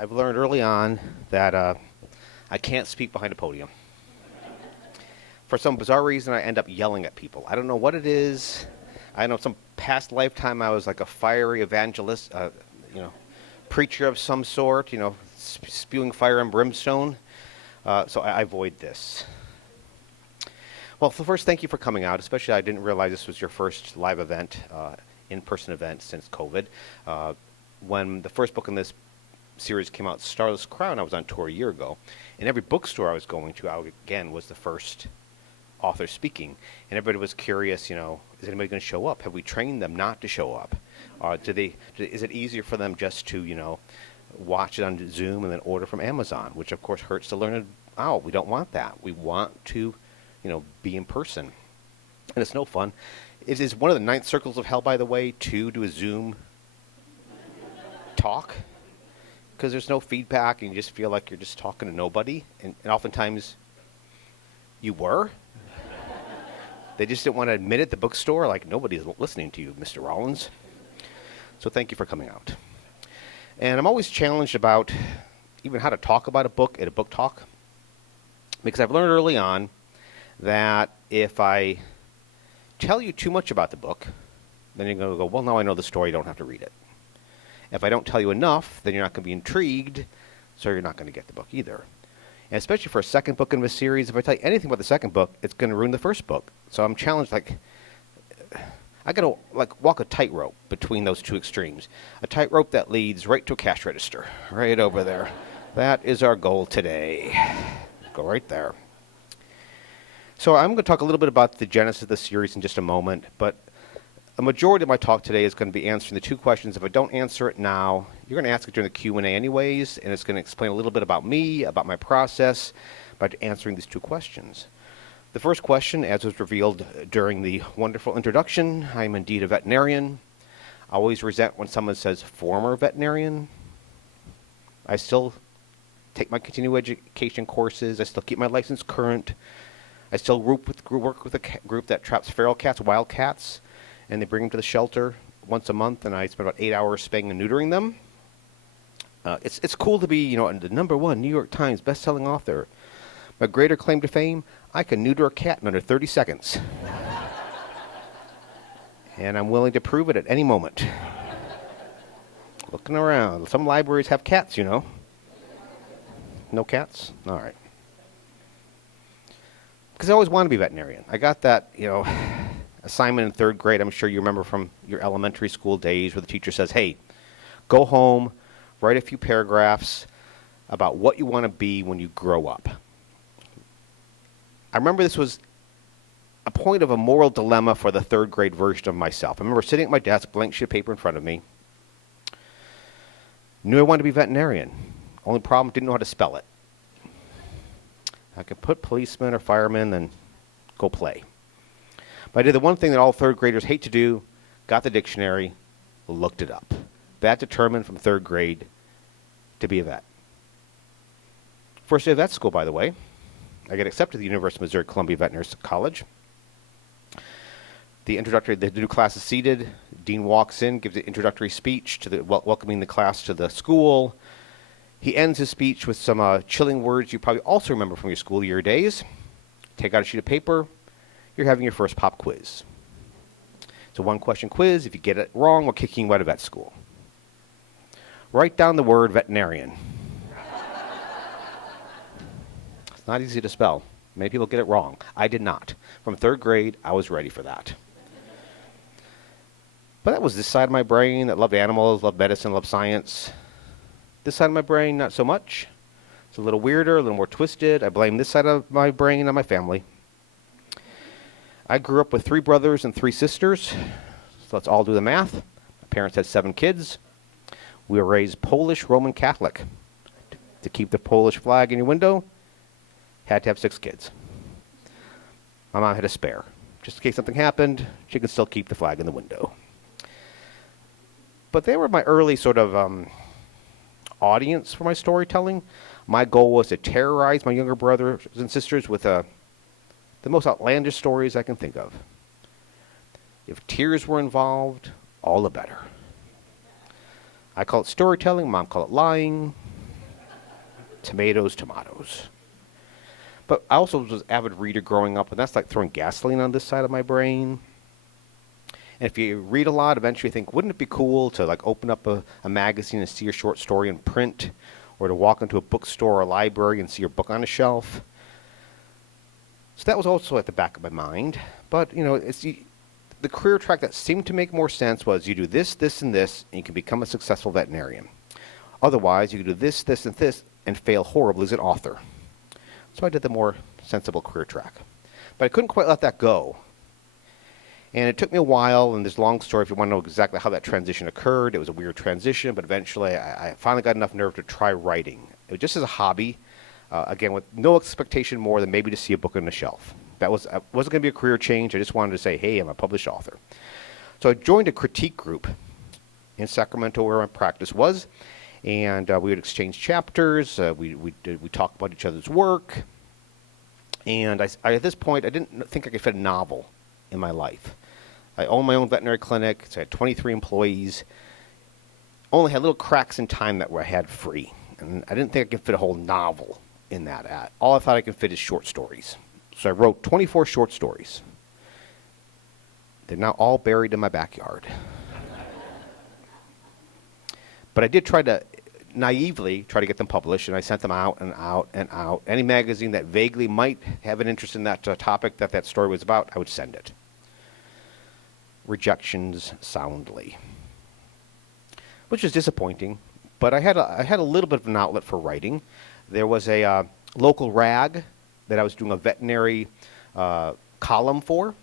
I've learned early on that I can't speak behind a podium. For some bizarre reason, I end up yelling at people. I don't know what it is. I know some past lifetime I was like a fiery evangelist, you know, preacher of some sort, spewing fire and brimstone. So I avoid this. Well, first, thank you for coming out. Especially, I didn't realize this was your first live event, in-person event since COVID. When the first book in this series came out, Starless Crown, I was on tour a year ago, and every bookstore I was going to, again, was the first author speaking, and everybody was curious. Is anybody going to show up? Have we trained them not to show up? Is it easier for them just to, watch it on Zoom and then order from Amazon, which of course hurts to learn out. We don't want that. We want to, be in person, and it's no fun. It is one of the ninth circles of hell, by the way, to do a Zoom talk, because there's no feedback and you just feel like you're just talking to nobody, and oftentimes you were. They just didn't want to admit it. The bookstore, like, nobody's listening to you, Mr. Rollins. So thank you for coming out. And I'm always challenged about even how to talk about a book at a book talk, because I've learned early on that if I tell you too much about the book, then you're going to go, well, now I know the story, you don't have to read it. If I don't tell you enough, then you're not going to be intrigued, so you're not going to get the book either. And especially for a second book in the series, if I tell you anything about the second book, it's going to ruin the first book. So I'm challenged, I got to walk a tightrope between those two extremes. A tightrope that leads right to a cash register, right over there. That is our goal today. Go right there. So I'm going to talk a little bit about the genesis of the series in just a moment, but a majority of my talk today is going to be answering the two questions. If I don't answer it now, you're going to ask it during the Q&A anyways, and it's going to explain a little bit about me, about my process, by answering these two questions. The first question, as was revealed during the wonderful introduction, I am indeed a veterinarian. I always resent when someone says former veterinarian. I still take my continuing education courses. I still keep my license current. I still work with a group that traps feral cats, wild cats, and they bring them to the shelter once a month, and I spend about 8 hours spaying and neutering them. It's cool to be, the #1 New York Times best-selling author. My greater claim to fame, I can neuter a cat in under 30 seconds. And I'm willing to prove it at any moment. Looking around. Some libraries have cats, No cats? All right. Because I always wanted to be a veterinarian. I got that, assignment in third grade. I'm sure you remember from your elementary school days where the teacher says, hey, go home, write a few paragraphs about what you want to be when you grow up. I remember this was a point of a moral dilemma for the third grade version of myself. I remember sitting at my desk, blank sheet of paper in front of me. Knew I wanted to be a veterinarian. Only problem, didn't know how to spell it. I could put policeman or fireman and go play. But I did the one thing that all third graders hate to do, got the dictionary, looked it up. That determined from third grade to be a vet. First day of vet school, by the way. I get accepted to the University of Missouri Columbia Veterinary College. The new class is seated. Dean walks in, gives an introductory speech to welcoming the class to the school. He ends his speech with some chilling words you probably also remember from your school year days. Take out a sheet of paper. You're having your first pop quiz. It's a one-question quiz. If you get it wrong, we're kicking you out of vet school. Write down the word veterinarian. It's not easy to spell. Many people get it wrong. I did not. From third grade, I was ready for that. But that was this side of my brain that loved animals, loved medicine, loved science. This side of my brain, not so much. It's a little weirder, a little more twisted. I blame this side of my brain on my family. I grew up with 3 brothers and 3 sisters. So let's all do the math. My parents had 7 kids. We were raised Polish Roman Catholic. To keep the Polish flag in your window, had to have 6 kids. My mom had a spare. Just in case something happened, she could still keep the flag in the window. But they were my early sort of audience for my storytelling. My goal was to terrorize my younger brothers and sisters with the most outlandish stories I can think of. If tears were involved, all the better. I call it storytelling, Mom called it lying. Tomatoes, tomatoes. But I also was an avid reader growing up, and that's like throwing gasoline on this side of my brain. And if you read a lot, eventually you think, wouldn't it be cool to like open up a magazine and see your short story in print, or to walk into a bookstore or library and see your book on a shelf? So that was also at the back of my mind. But, it's the career track that seemed to make more sense was you do this, this, and this, and you can become a successful veterinarian. Otherwise, you can do this, this, and this, and fail horribly as an author. So I did the more sensible career track. But I couldn't quite let that go. And it took me a while, and there's a long story if you want to know exactly how that transition occurred. It was a weird transition, but eventually I finally got enough nerve to try writing. It was just as a hobby, again, with no expectation more than maybe to see a book on the shelf. That wasn't going to be a career change. I just wanted to say, hey, I'm a published author. So I joined a critique group in Sacramento where my practice was, and we would exchange chapters. We talk about each other's work. And I at this point, I didn't think I could fit a novel in my life. I owned my own veterinary clinic, so I had 23 employees. Only had little cracks in time that I had free. And I didn't think I could fit a whole novel in that. All I thought I could fit is short stories. So I wrote 24 short stories. They're now all buried in my backyard. But I did naively try to get them published, and I sent them out and out and out. Any magazine that vaguely might have an interest in that topic that story was about, I would send it. Rejections soundly, which was disappointing. But I had a little bit of an outlet for writing. There was a local rag that I was doing a veterinary column for.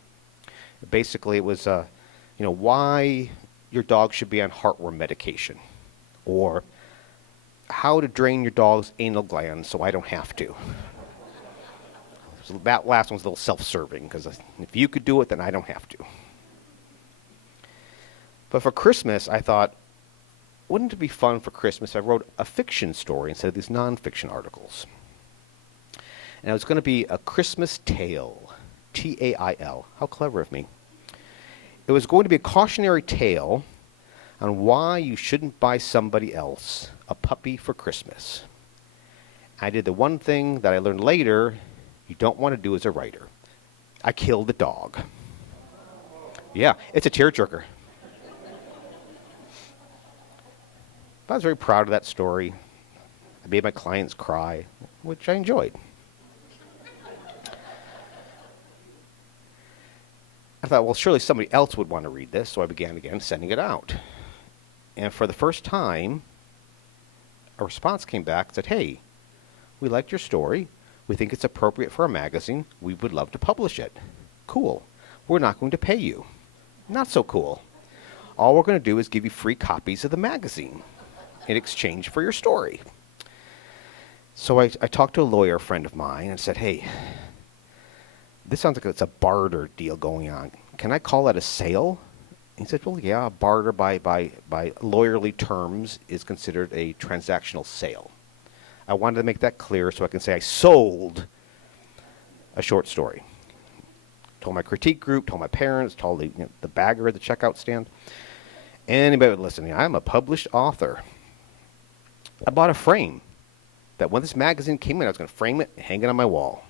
Basically, it was why your dog should be on heartworm medication, or how to drain your dog's anal glands so I don't have to. So that last one's a little self-serving, because if you could do it, then I don't have to. But for Christmas, I thought, wouldn't it be fun for Christmas if I wrote a fiction story instead of these non-fiction articles? And it was going to be a Christmas tale, T-A-I-L. How clever of me. It was going to be a cautionary tale on why you shouldn't buy somebody else a puppy for Christmas. I did the one thing that I learned later you don't want to do as a writer. I killed the dog. Yeah, it's a tearjerker. But I was very proud of that story. I made my clients cry, which I enjoyed. I thought, well, surely somebody else would want to read this, so I began again sending it out. And for the first time, a response came back and said, hey, we liked your story. We think it's appropriate for a magazine. We would love to publish it. Cool. We're not going to pay you. Not so cool. All we're going to do is give you free copies of the magazine in exchange for your story. So I talked to a lawyer friend of mine and said, hey, this sounds like it's a barter deal going on. Can I call that a sale? He said, well, yeah, a barter by lawyerly terms is considered a transactional sale. I wanted to make that clear so I can say I sold a short story. Told my critique group, told my parents, told the bagger at the checkout stand. Anybody would listen. I'm a published author. I bought a frame that when this magazine came in, I was going to frame it and hang it on my wall.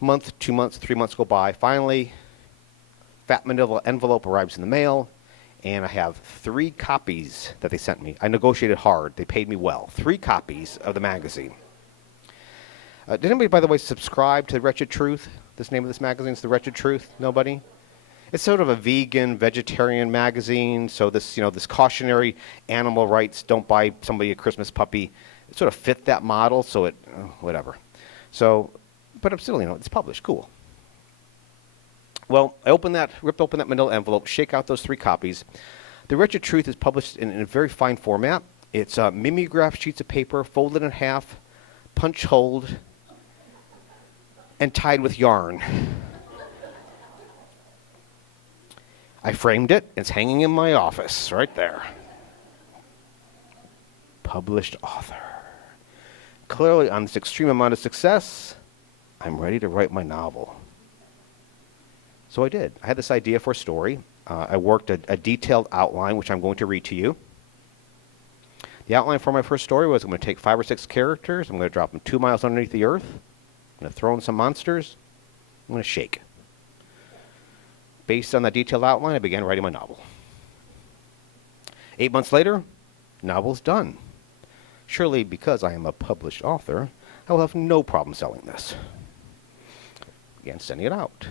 Month, 2 months, 3 months go by. Finally, fat manila envelope arrives in the mail, and I have 3 copies that they sent me. I negotiated hard. They paid me well. 3 copies of the magazine. Did anybody, by the way, subscribe to The Wretched Truth? This name of this magazine is The Wretched Truth? Nobody? It's sort of a vegan, vegetarian magazine. So this, this cautionary animal rights, don't buy somebody a Christmas puppy. It sort of fit that model, so it, whatever. So, but I'm still, it's published. Cool. Well, I ripped open that manila envelope, shake out those 3 copies. The Wretched Truth is published in a very fine format. It's mimeographed sheets of paper, folded in half, punch holed, and tied with yarn. I framed it. It's hanging in my office right there. Published author. Clearly, on this extreme amount of success, I'm ready to write my novel. So I did. I had this idea for a story. I worked a detailed outline, which I'm going to read to you. The outline for my first story was I'm going to take 5 or 6 characters. I'm going to drop them 2 miles underneath the earth. I'm going to throw in some monsters. I'm going to shake. Based on that detailed outline, I began writing my novel. 8 months later, novel's done. Surely, because I am a published author, I will have no problem selling this. Began sending it out.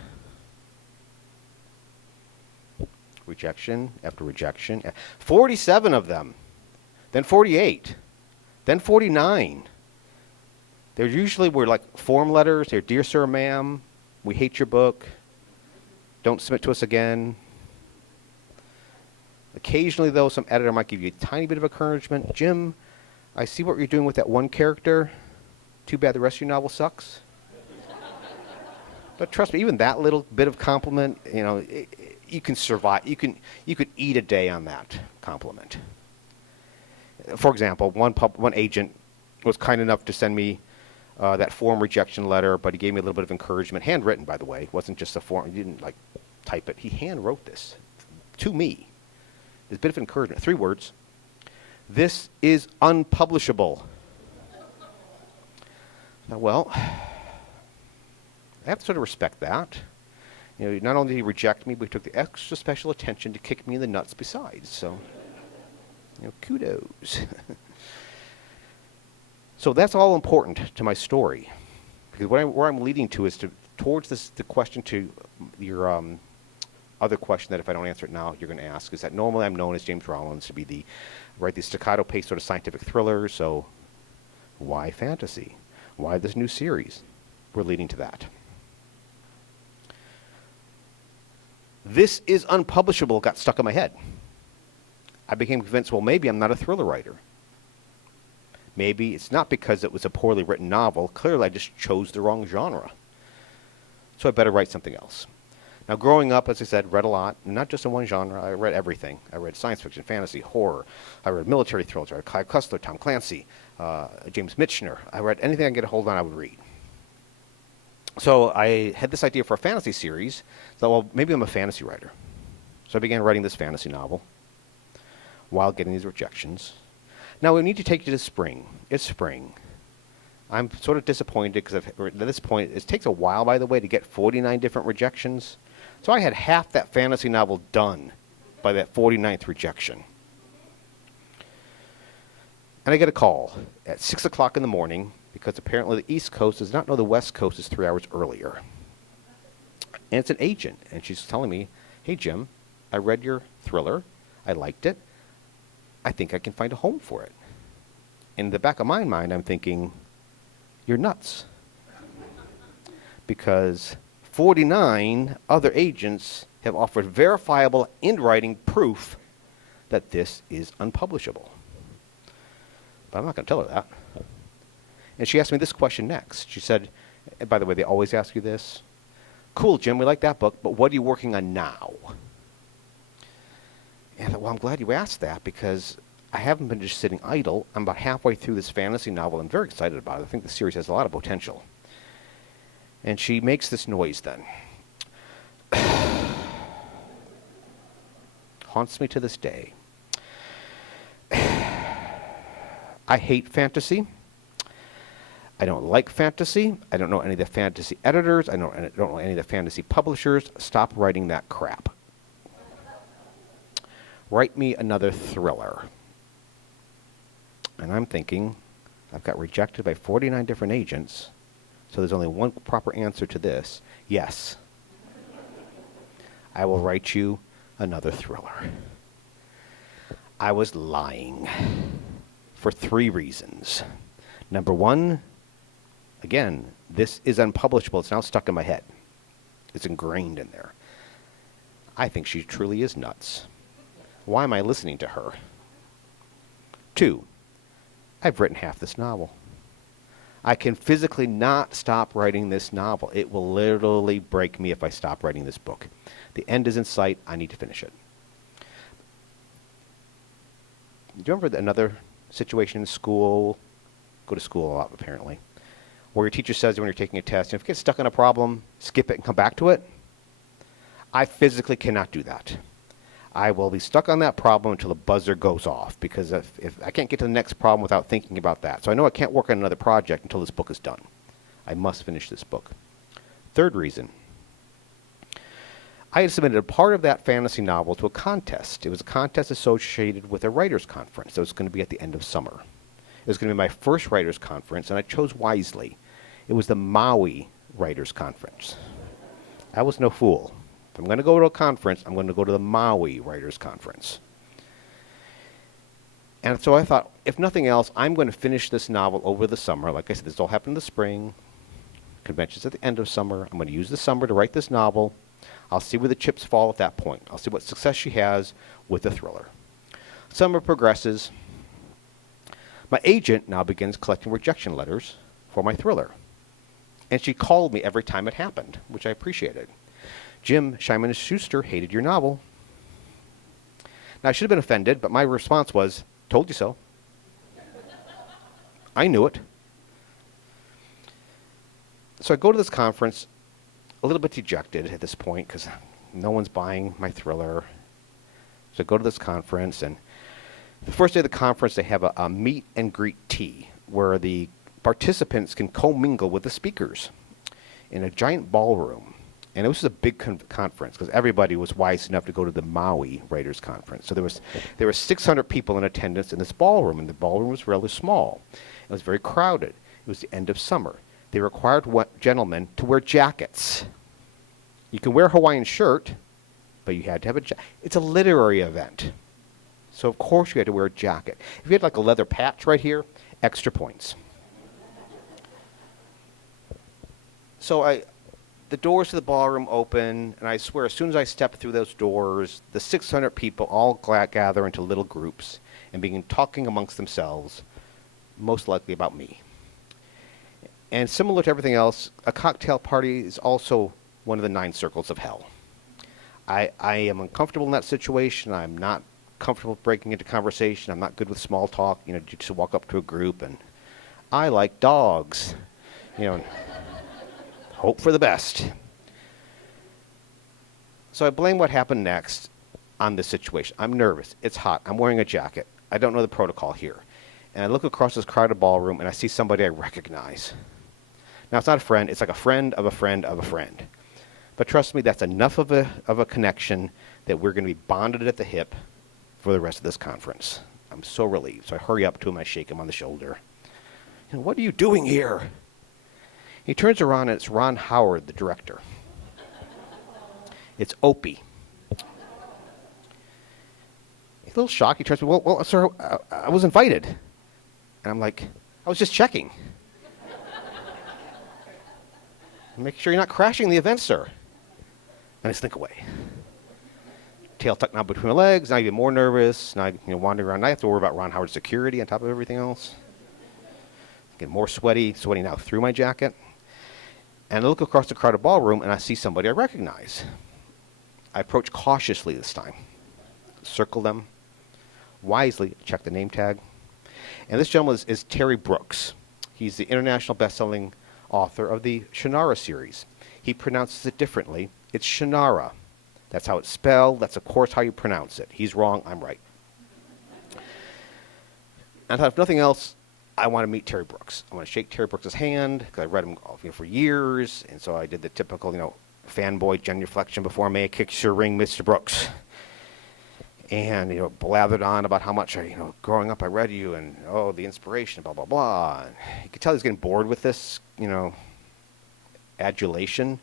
Rejection after rejection. 47 of them. Then 48. Then 49. They usually were like form letters. They're, "Dear Sir, Ma'am, we hate your book. Don't submit to us again." Occasionally, though, some editor might give you a tiny bit of encouragement. "Jim, I see what you're doing with that one character. Too bad the rest of your novel sucks." But trust me, even that little bit of compliment, you can survive. You could eat a day on that compliment. For example, one agent was kind enough to send me that form rejection letter, but he gave me a little bit of encouragement, handwritten, by the way. It wasn't just a form. He didn't type it. He hand wrote this to me. There's a bit of encouragement. 3 words. "This is unpublishable." Now, well, I have to sort of respect that. Not only did he reject me, but he took the extra special attention to kick me in the nuts besides. So, kudos. So that's all important to my story, because where I'm leading to is towards the question to your other question that if I don't answer it now, you're going to ask, is that normally I'm known as James Rollins to write these staccato paced sort of scientific thrillers. So why fantasy? Why this new series? We're leading to that. "This is unpublishable" got stuck in my head. I became convinced, well, maybe I'm not a thriller writer. Maybe it's not because it was a poorly written novel. Clearly, I just chose the wrong genre. So I better write something else. Now, growing up, as I said, read a lot, not just in one genre. I read everything. I read science fiction, fantasy, horror. I read military thrillers. I read Clive Cussler, Tom Clancy, James Michener. I read anything I could get a hold on, I would read. So I had this idea for a fantasy series. Thought, well, maybe I'm a fantasy writer. So I began writing this fantasy novel while getting these rejections. Now, we need to take you to spring. It's spring. I'm sort of disappointed because at this point, it takes a while, by the way, to get 49 different rejections. So I had half that fantasy novel done by that 49th rejection. And I get a call at 6 o'clock in the morning because apparently the East Coast does not know the West Coast is 3 hours earlier. And it's an agent, and she's telling me, "Hey, Jim, I read your thriller. I liked it. I think I can find a home for it." In the back of my mind, I'm thinking, you're nuts. Because 49 other agents have offered verifiable in writing proof that this is unpublishable. But I'm not going to tell her that. And she asked me this question next. She said, and by the way, they always ask you this. "Cool, Jim, we like that book, but what are you working on now?" And I thought, well, I'm glad you asked that because I haven't been just sitting idle. I'm about halfway through this fantasy novel. I'm very excited about it. I think the series has a lot of potential. And she makes this noise then. Haunts me to this day. "I hate fantasy. I don't like fantasy. I don't know any of the fantasy editors. I don't know any of the fantasy publishers. Stop writing that crap. Write me another thriller." And I'm thinking, I've got rejected by 49 different agents, so there's only one proper answer to this. Yes. I will write you another thriller. I was lying for 3 reasons. Number 1, again, this is unpublishable. It's now stuck in my head. It's ingrained in there. I think she truly is nuts. Why am I listening to her? 2, I've written half this novel. I can physically not stop writing this novel. It will literally break me if I stop writing this book. The end is in sight. I need to finish it. Do you remember another situation in school? Go to school a lot, apparently. Where your teacher says when you're taking a test, if you get stuck on a problem, skip it and come back to it. I physically cannot do that. I will be stuck on that problem until the buzzer goes off, because if I can't get to the next problem without thinking about that. So I know I can't work on another project until this book is done. I must finish this book. Third reason. I had submitted a part of that fantasy novel to a contest. It was a contest associated with a writers' conference that was going to be at the end of summer. It was going to be my first writers' conference, and I chose wisely. It was the Maui Writers' Conference. I was no fool. If I'm going to go to a conference, I'm going to go to the Maui Writers' Conference. And so I thought, if nothing else, I'm going to finish this novel over the summer. Like I said, this all happened in the spring. Conventions at the end of summer. I'm going to use the summer to write this novel. I'll see where the chips fall at that point. I'll see what success she has with the thriller. Summer progresses. My agent now begins collecting rejection letters for my thriller. And she called me every time it happened, which I appreciated. Jim, Simon & Schuster hated your novel. Now, I should have been offended, but my response was, told you so. I knew it. So I go to this conference a little bit dejected at this point because no one's buying my thriller. So I go to this conference, and the first day of the conference, they have a meet and greet tea where the participants can commingle with the speakers in a giant ballroom. And it was a big conference because everybody was wise enough to go to the Maui Writers' Conference. So there were 600 people in attendance in this ballroom, and the ballroom was really small. It was very crowded. It was the end of summer. They required gentlemen to wear jackets. You can wear a Hawaiian shirt, but you had to have a jacket. It's a literary event. So, of course, you had to wear a jacket. If you had like a leather patch right here, extra points. So the doors to the ballroom open, and I swear, as soon as I step through those doors, the 600 people all gather into little groups and begin talking amongst themselves, most likely about me. And similar to everything else, a cocktail party is also one of the 9 circles of hell. I am uncomfortable in that situation. I'm not comfortable breaking into conversation. I'm not good with small talk. You just walk up to a group and, I like dogs. Hope for the best. So I blame what happened next on this situation. I'm nervous. It's hot. I'm wearing a jacket. I don't know the protocol here. And I look across this crowded ballroom, and I see somebody I recognize. Now, it's not a friend. It's like a friend of a friend of a friend. But trust me, that's enough of a connection that we're going to be bonded at the hip for the rest of this conference. I'm so relieved. So I hurry up to him. I shake him on the shoulder. What are you doing here? He turns around, and it's Ron Howard, the director. It's Opie. He's a little shocked. He turns to me, well, sir, I was invited. And I'm like, I was just checking. Make sure you're not crashing the event, sir. And I slink away. Tail tucked now between my legs. Now even more nervous. Now wandering around. Now I have to worry about Ron Howard's security on top of everything else. Getting more sweaty now through my jacket. And I look across the crowded ballroom, and I see somebody I recognize. I approach cautiously this time. Circle them. Wisely check the name tag. And this gentleman is Terry Brooks. He's the international best-selling author of the Shannara series. He pronounces it differently. It's Shannara. That's how it's spelled. That's, of course, how you pronounce it. He's wrong. I'm right. And if nothing else, I want to meet Terry Brooks. I want to shake Terry Brooks' hand because I read him for years. And so I did the typical, fanboy genuflection before May I kick your ring, Mr. Brooks. And, blathered on about how much, growing up I read you and, the inspiration, blah, blah, blah. And you could tell he's getting bored with this, adulation.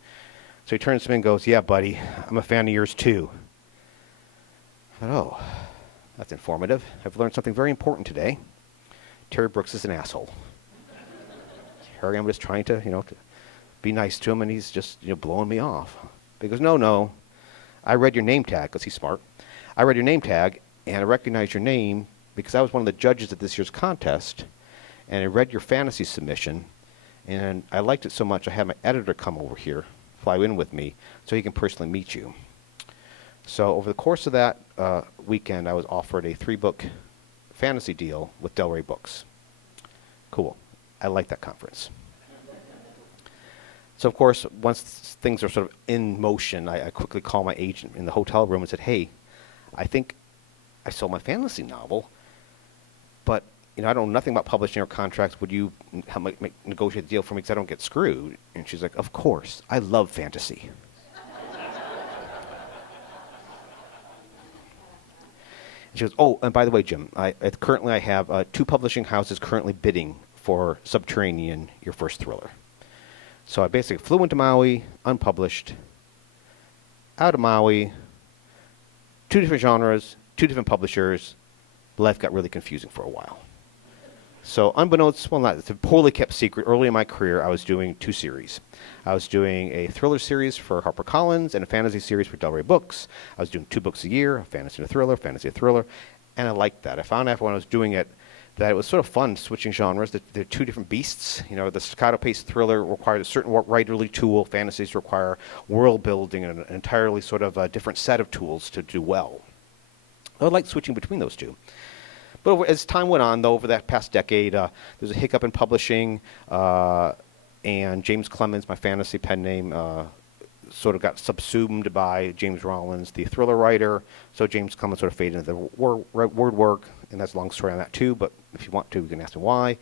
So he turns to me and goes, yeah, buddy, I'm a fan of yours too. I thought, that's informative. I've learned something very important today. Terry Brooks is an asshole. Here I am just trying to, to be nice to him, and he's just, blowing me off. But he goes, no, I read your name tag, because he's smart. I read your name tag, and I recognized your name because I was one of the judges at this year's contest, and I read your fantasy submission, and I liked it so much I had my editor come over here, fly in with me, so he can personally meet you. So over the course of that weekend, I was offered a 3-book fantasy deal with Del Rey Books. Cool. I like that conference. So, of course, once things are sort of in motion, I quickly call my agent in the hotel room and said, hey, I think I sold my fantasy novel, but I don't know nothing about publishing or contracts. Would you help negotiate the deal for me because I don't get screwed? And she's like, of course. I love fantasy. She goes, oh, and by the way, Jim, currently I have 2 publishing houses currently bidding for Subterranean, your first thriller. So I basically flew into Maui, unpublished, out of Maui, 2 different genres, 2 different publishers. Life got really confusing for a while. So unbeknownst, well, not, it's a poorly kept secret. Early in my career, I was doing 2 series. I was doing a thriller series for HarperCollins and a fantasy series for Del Rey Books. I was doing 2 books a year, a fantasy and a thriller, and I liked that. I found out when I was doing it that it was sort of fun switching genres. They're 2 different beasts. The staccato-paced thriller requires a certain writerly tool. Fantasies require world building and an entirely sort of different set of tools to do well. I liked switching between those 2. But as time went on, though, over that past decade, there's a hiccup in publishing, and James Clemens, my fantasy pen name, sort of got subsumed by James Rollins, the thriller writer. So James Clemens sort of faded into the word work, and that's a long story on that too, but if you want to, you can ask me why.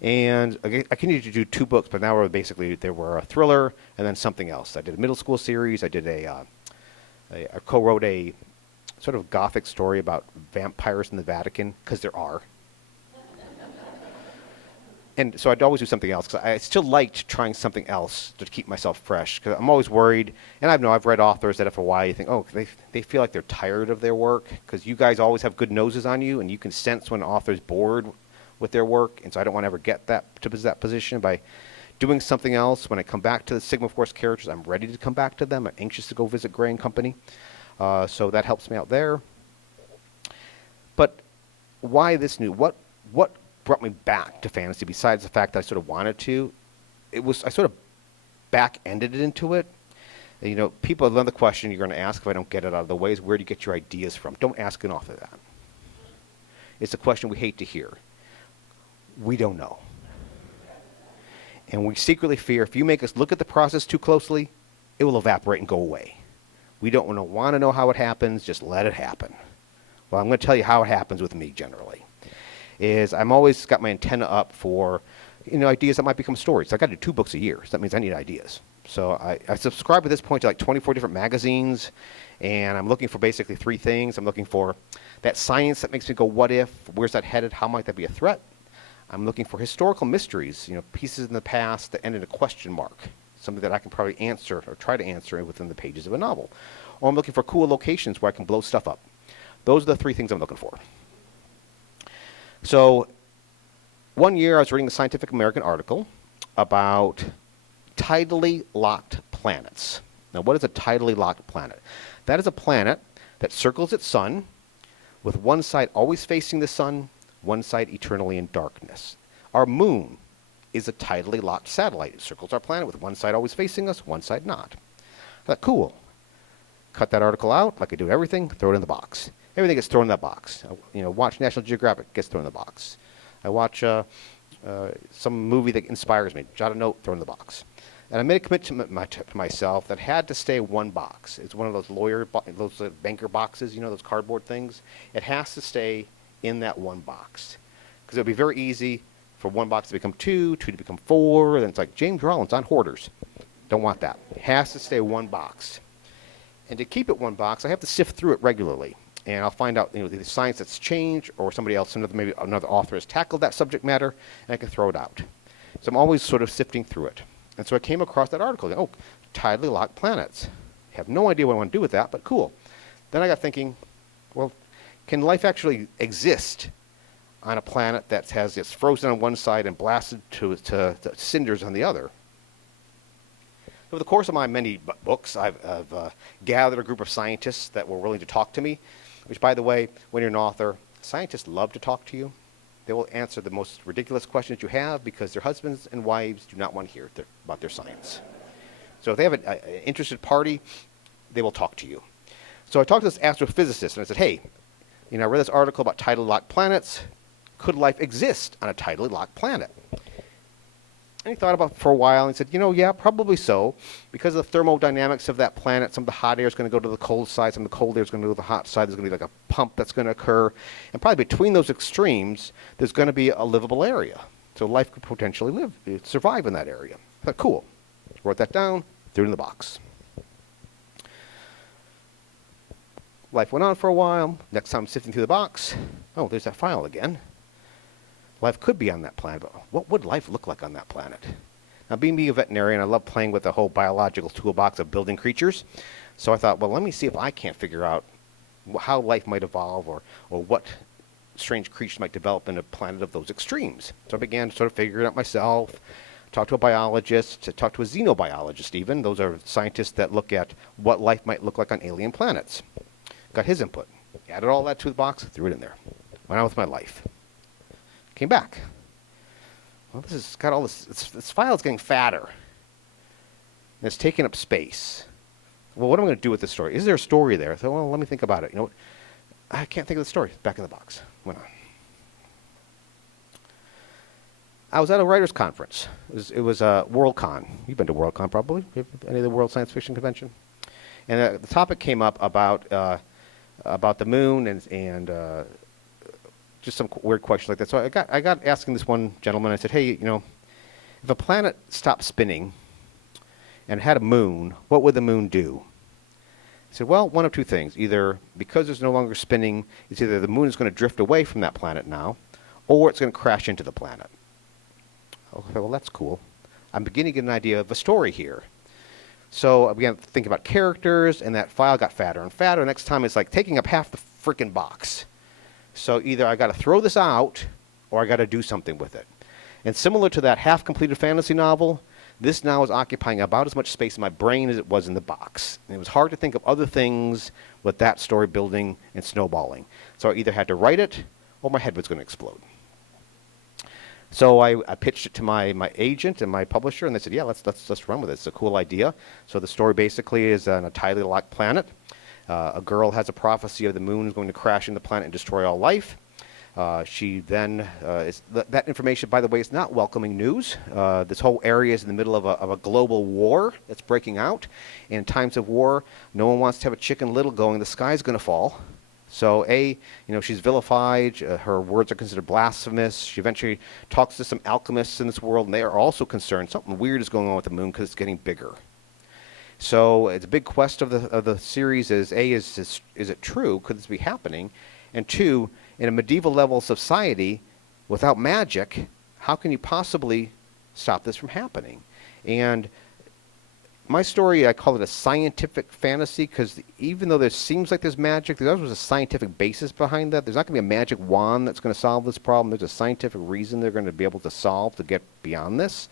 And I continued to do 2 books, but now there were a thriller and then something else. I did a middle school series. I did I co-wrote a sort of gothic story about vampires in the Vatican, because there are. And so I'd always do something else, because I still liked trying something else to keep myself fresh, because I'm always worried, and I've read authors that after a while you think, oh, they feel like they're tired of their work, because you guys always have good noses on you, and you can sense when an author's bored with their work, and so I don't want to ever get that position. By doing something else, when I come back to the Sigma Force characters, I'm ready to come back to them. I'm anxious to go visit Gray and Company. So that helps me out there. But why this new? What brought me back to fantasy besides the fact that I sort of wanted to? I sort of back-ended it into it. People, another question you're going to ask if I don't get it out of the way is, where do you get your ideas from? Don't ask an author that. It's a question we hate to hear. We don't know. And we secretly fear if you make us look at the process too closely, it will evaporate and go away. We don't want to know how it happens, just let it happen. Well, I'm going to tell you how it happens with me generally. I'm always got my antenna up for, ideas that might become stories. I got to do 2 books a year, so that means I need ideas. So I subscribe at this point to like 24 different magazines, and I'm looking for basically 3 things. I'm looking for that science that makes me go, what if? Where's that headed? How might that be a threat? I'm looking for historical mysteries, pieces in the past that end in a question mark. Something that I can probably answer or try to answer within the pages of a novel. Or I'm looking for cool locations where I can blow stuff up. Those are the 3 things I'm looking for. So one year I was reading the Scientific American article about tidally locked planets. Now, what is a tidally locked planet? That is a planet that circles its sun with one side always facing the sun, one side eternally in darkness. Our moon is a tidally locked satellite. It circles our planet with one side always facing us, one side not. I thought, cool. Cut that article out, like I do everything, throw it in the box. Everything gets thrown in that box. Watch National Geographic, gets thrown in the box. I watch some movie that inspires me, jot a note, throw it in the box. And I made a commitment to myself that had to stay one box. It's one of those banker boxes, those cardboard things. It has to stay in that one box. Because it would be very easy for one box to become 2, 2 to become 4, then it's like James Rollins on Hoarders. Don't want that. It has to stay one box. And to keep it one box, I have to sift through it regularly. And I'll find out, the science that's changed, or somebody else, maybe another author has tackled that subject matter, and I can throw it out. So I'm always sort of sifting through it. And so I came across that article. Oh, tidally locked planets. I have no idea what I want to do with that, but cool. Then I got thinking, well, can life actually exist on a planet that has it's frozen on one side and blasted to cinders on the other? Over the course of my many books, I've gathered a group of scientists that were willing to talk to me, which, by the way, when you're an author, scientists love to talk to you. They will answer the most ridiculous questions you have because their husbands and wives do not want to hear about their science. So if they have an interested party, they will talk to you. So I talked to this astrophysicist, and I said, hey, I read this article about tidally locked planets. Could life exist on a tidally locked planet? And he thought about it for a while and he said, yeah, probably so. Because of the thermodynamics of that planet, some of the hot air is going to go to the cold side, some of the cold air is going to go to the hot side. There's going to be like a pump that's going to occur. And probably between those extremes, there's going to be a livable area. So life could potentially survive in that area. I thought, cool. Wrote that down, threw it in the box. Life went on for a while. Next time I'm sifting through the box, oh, there's that file again. Life could be on that planet, but what would life look like on that planet? Now, being a veterinarian, I love playing with the whole biological toolbox of building creatures. So I thought, well, let me see if I can't figure out how life might evolve or what strange creatures might develop in a planet of those extremes. So I began to sort of figure it out myself, talk to a biologist, talk to a xenobiologist even. Those are scientists that look at what life might look like on alien planets. Got his input. Added all that to the box, threw it in there. Went on with my life. Came back. Well, this has got all this file's getting fatter. And it's taking up space. Well, what am I going to do with this story? Is there a story there? So, well, let me think about it. I can't think of the story. Back in the box. Went on. I was at a writers' conference. It was WorldCon. You've been to WorldCon probably. Any of the World Science Fiction Convention? And the topic came up about the moon and just some weird questions like that. So I got asking this one gentleman. I said, hey, if a planet stopped spinning and had a moon, what would the moon do? He said, well, one of two things. Either because it's no longer spinning, it's either the moon is going to drift away from that planet now, or it's going to crash into the planet. Okay, well, that's cool. I'm beginning to get an idea of a story here. So I began to think about characters, and that file got fatter and fatter. Next time, it's like taking up half the freaking box. So either I got to throw this out, or I got to do something with it. And similar to that half-completed fantasy novel, this now is occupying about as much space in my brain as it was in the box. And it was hard to think of other things with that story building and snowballing. So I either had to write it, or my head was going to explode. So I pitched it to my agent and my publisher, and they said, yeah, let's run with it. It's a cool idea. So the story basically is on a tidally locked planet. A girl has a prophecy of the moon is going to crash into the planet and destroy all life. She then that information, by the way, is not welcoming news. This whole area is in the middle of a global war that's breaking out. In times of war, no one wants to have a Chicken Little going, the sky's going to fall. So she's vilified. Her words are considered blasphemous. She eventually talks to some alchemists in this world, and they are also concerned something weird is going on with the moon because it's getting bigger. So it's a big quest of the series is it true? Could this be happening? And two, in a medieval level society, without magic, how can you possibly stop this from happening? And my story, I call it a scientific fantasy because even though there seems like there's magic, there's always a scientific basis behind that. There's not going to be a magic wand that's going to solve this problem. There's a scientific reason they're going to be able to solve to get beyond this.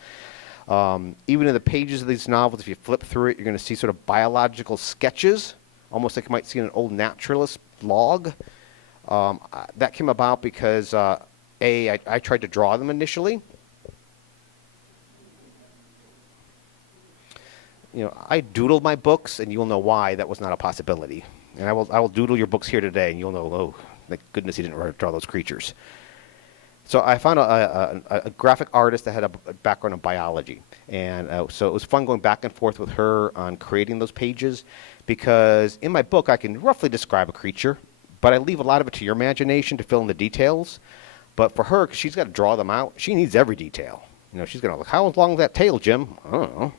Even in the pages of these novels, if you flip through it, you're going to see sort of biological sketches, almost like you might see in an old naturalist log. That came about because, I tried to draw them initially. I doodle my books, and you'll know why that was not a possibility. And I will doodle your books here today, and you'll know, oh, thank goodness you didn't draw those creatures. So I found a graphic artist that had a background in biology. And so it was fun going back and forth with her on creating those pages, because in my book I can roughly describe a creature, but I leave a lot of it to your imagination to fill in the details. But for her, because she's got to draw them out, she needs every detail. She's going to look, how long is that tail, Jim? I don't know.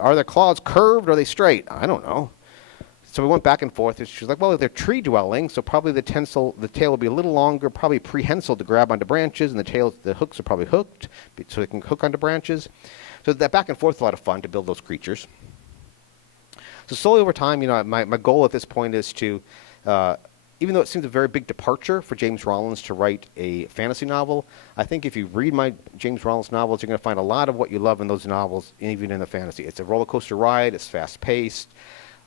Are their claws curved or are they straight? I don't know. So we went back and forth. And she was like, well, they're tree dwelling, so probably the tail will be a little longer, probably prehensile to grab onto branches, and the hooks are probably hooked, so they can hook onto branches. So that back and forth is a lot of fun to build those creatures. So slowly over time, my goal at this point is to, even though it seems a very big departure for James Rollins to write a fantasy novel, I think if you read my James Rollins novels, you're going to find a lot of what you love in those novels, even in the fantasy. It's a roller coaster ride. It's fast-paced.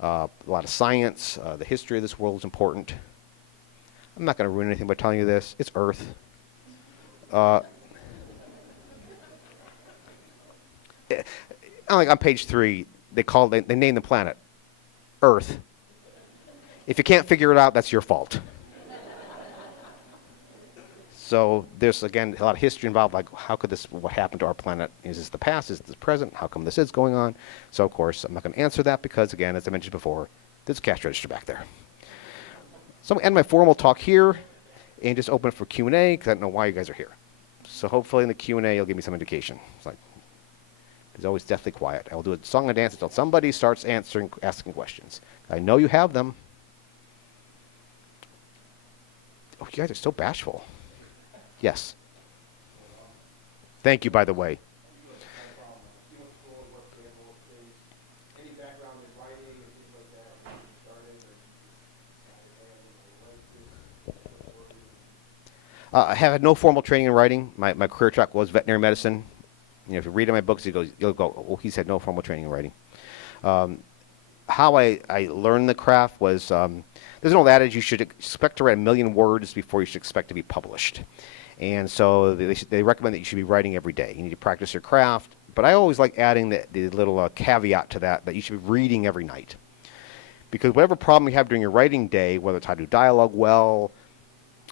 A lot of science. The history of this world is important. I'm not going to ruin anything by telling you this. It's Earth. Like on page 3, they name the planet Earth. If you can't figure it out, that's your fault. So there's, again, a lot of history involved, like how could this, what happened to our planet? Is this the past? Is this the present? How come this is going on? So, of course, I'm not going to answer that because, again, as I mentioned before, there's a cash register back there. So I'm going to end my formal talk here and just open it for Q&A because I don't know why you guys are here. So hopefully in the Q&A you'll give me some indication. It's like, it's always deathly quiet. I will do a song and dance until somebody starts asking questions. I know you have them. Oh, you guys are so bashful. Yes. Thank you, by the way. I have had no formal training in writing. My career track was veterinary medicine. You know, if you read in my books, you'll go, oh, he's had no formal training in writing. How I learned the craft was, there's an old adage, you should expect to write 1 million words before you should expect to be published. And so they recommend that you should be writing every day. You need to practice your craft. But I always like adding the little caveat to that you should be reading every night. Because whatever problem you have during your writing day, whether it's how to do dialogue well,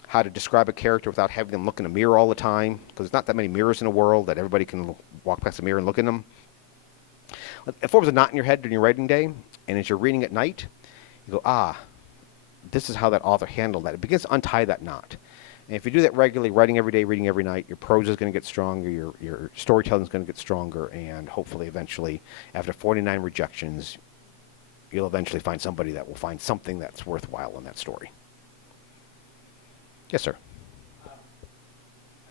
how to describe a character without having them look in a mirror all the time, because there's not that many mirrors in the world that everybody can walk past a mirror and look in them. If it forms a knot in your head during your writing day, and as you're reading at night, you go, ah, this is how that author handled that. It begins to untie that knot. And if you do that regularly, writing every day, reading every night, your prose is going to get stronger, your storytelling is going to get stronger, and hopefully eventually, after 49 rejections, you'll eventually find somebody that will find something that's worthwhile in that story. Yes, sir. I know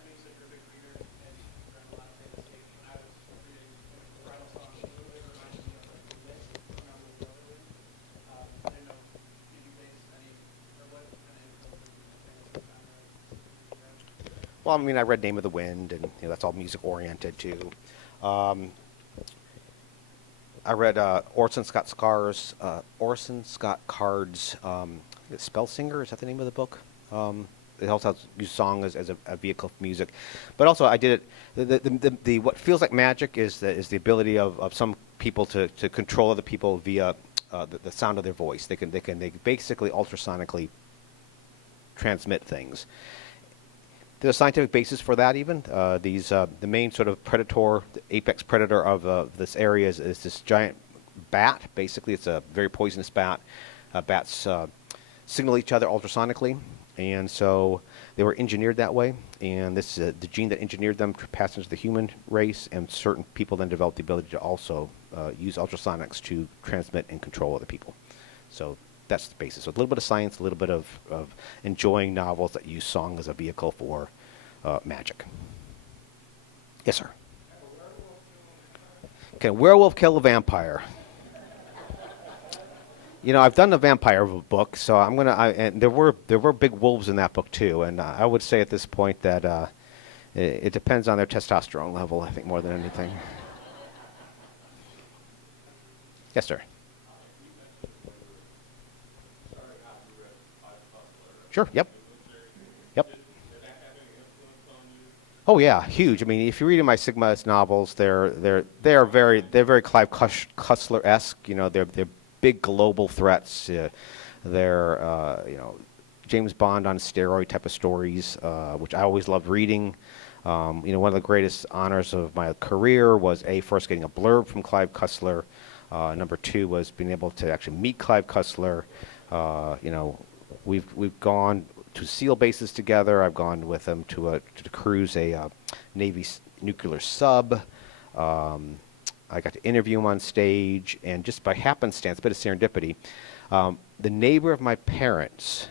you said you're a big reader and you've read a lot of fantasy. When I was reading the Cradle of Ice, it reminded me of like the Mist from Armies. I didn't know, did you base any, or what kind of influences in the fantasy genre? Well, I mean, I read Name of the Wind, and you know, that's all music-oriented, too. I read Orson Scott Card's Spellsinger, is that the name of the book? It also use song as a vehicle for music, but also I did it. The what feels like magic is the ability of some people to control other people via the sound of their voice. They basically ultrasonically transmit things. There's a scientific basis for that. Even the main sort of predator, the apex predator of this area is this giant bat. Basically, it's a very poisonous bat. Bats signal each other ultrasonically. And so they were engineered that way, and this the gene that engineered them passed into the human race, and certain people then developed the ability to also use ultrasonics to transmit and control other people. So that's the basis. So a little bit of science, a little bit of enjoying novels that use song as a vehicle for magic. Yes, sir. Can a werewolf kill a vampire? You know, I've done the vampire book, so I'm gonna. And there were big wolves in that book too, and I would say at this point that it depends on their testosterone level. I think more than anything. Yes, sir. Sure. Yep. Yep. Oh yeah, huge. I mean, if you read in my Sigma novels, they're very Clive Cussler-esque. You know, they're big global threats. They're James Bond on steroid type of stories, which I always loved reading. One of the greatest honors of my career was first getting a blurb from Clive Cussler. Number 2 was being able to actually meet Clive Cussler. We've gone to SEAL bases together. I've gone with him to cruise a Navy nuclear sub. I got to interview him on stage, and just by happenstance, a bit of serendipity, the neighbor of my parents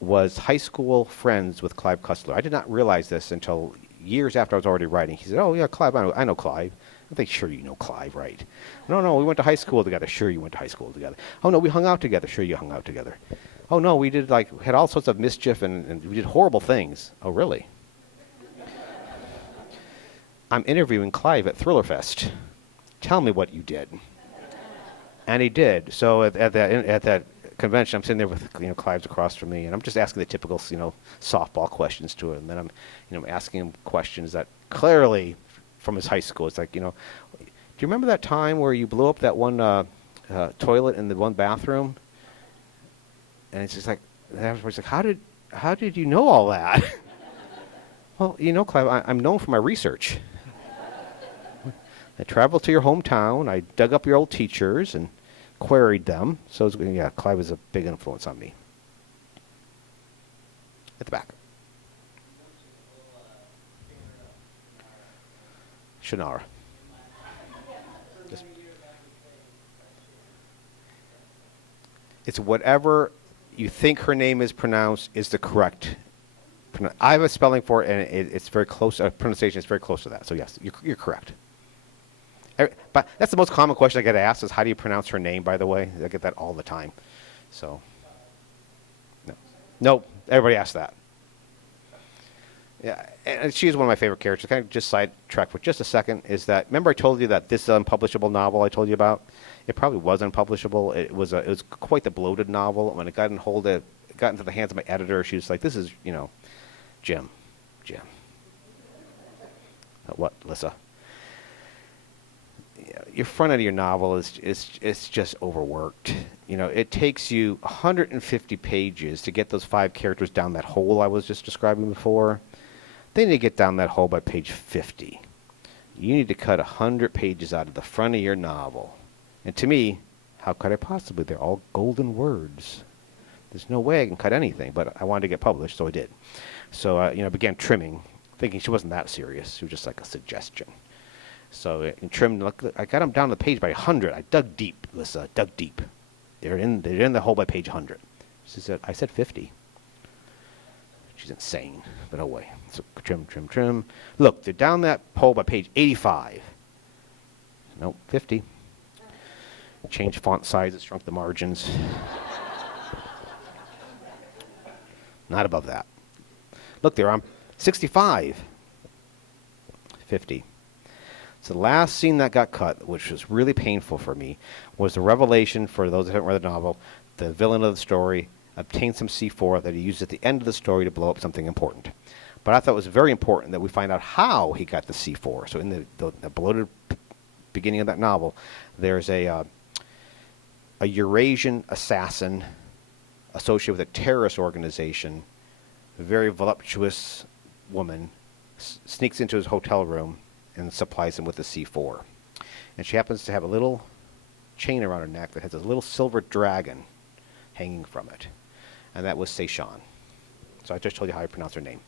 was high school friends with Clive Cussler. I did not realize this until years after I was already writing. He said, "Oh yeah, Clive, I know Clive." I'm like, "Sure you know Clive, right?" No, we went to high school together." "Sure you went to high school together." "Oh no, we hung out together." "Sure you hung out together." "Oh no, we had all sorts of mischief and we did horrible things." "Oh really?" "I'm interviewing Clive at Thriller Fest. Tell me what you did." And he did. So at that convention, I'm sitting there with Clive's across from me, and I'm just asking the typical softball questions to him. And then I'm asking him questions that clearly from his high school. It's like, do you remember that time where you blew up that one toilet in the one bathroom? And it's just like, how did you know all that? Well, Clive, I'm known for my research. I traveled to your hometown. I dug up your old teachers and queried them. So, yeah, Clive was a big influence on me. At the back. Shannara. Just- It's whatever you think her name is pronounced is the correct. I have a spelling for it, and it's very close. Pronunciation is very close to that. So yes, you're correct. But that's the most common question I get asked is how do you pronounce her name? By the way, I get that all the time. So no, everybody asks that. Yeah, and she's one of my favorite characters. Kind of just sidetrack for just a second. Is that remember I told you that this unpublishable novel I told you about? It probably was unpublishable. It was quite the bloated novel. When it got into the hands of my editor, she was like, "This is Jim. What, Lissa? Your front end of your novel is just overworked. It takes you 150 pages to get those 5 characters down that hole I was just describing before. They need to get down that hole by page 50. You need to cut 100 pages out of the front of your novel. And to me, how could I possibly? They're all golden words. There's no way I can cut anything, but I wanted to get published, so I did. So, I began trimming, thinking she wasn't that serious. She was just like a suggestion. So, in trimmed, I got them down the page by 100. I dug deep, Lissa, dug deep. They're in the hole by page 100. She said, I said 50. She's insane, but oh wait. So trim. Look, they're down that hole by page 85. Nope, 50. Changed font sizes, shrunk the margins. Not above that. Look, they're on 65. 50. So the last scene that got cut, which was really painful for me, was the revelation, for those that haven't read the novel, the villain of the story obtained some C4 that he used at the end of the story to blow up something important. But I thought it was very important that we find out how he got the C4. So in the bloated beginning of that novel, there's a Eurasian assassin associated with a terrorist organization, a very voluptuous woman, sneaks into his hotel room and supplies him with the C4. And she happens to have a little chain around her neck that has a little silver dragon hanging from it. And that was Seishan. So I just told you how I pronounce her name.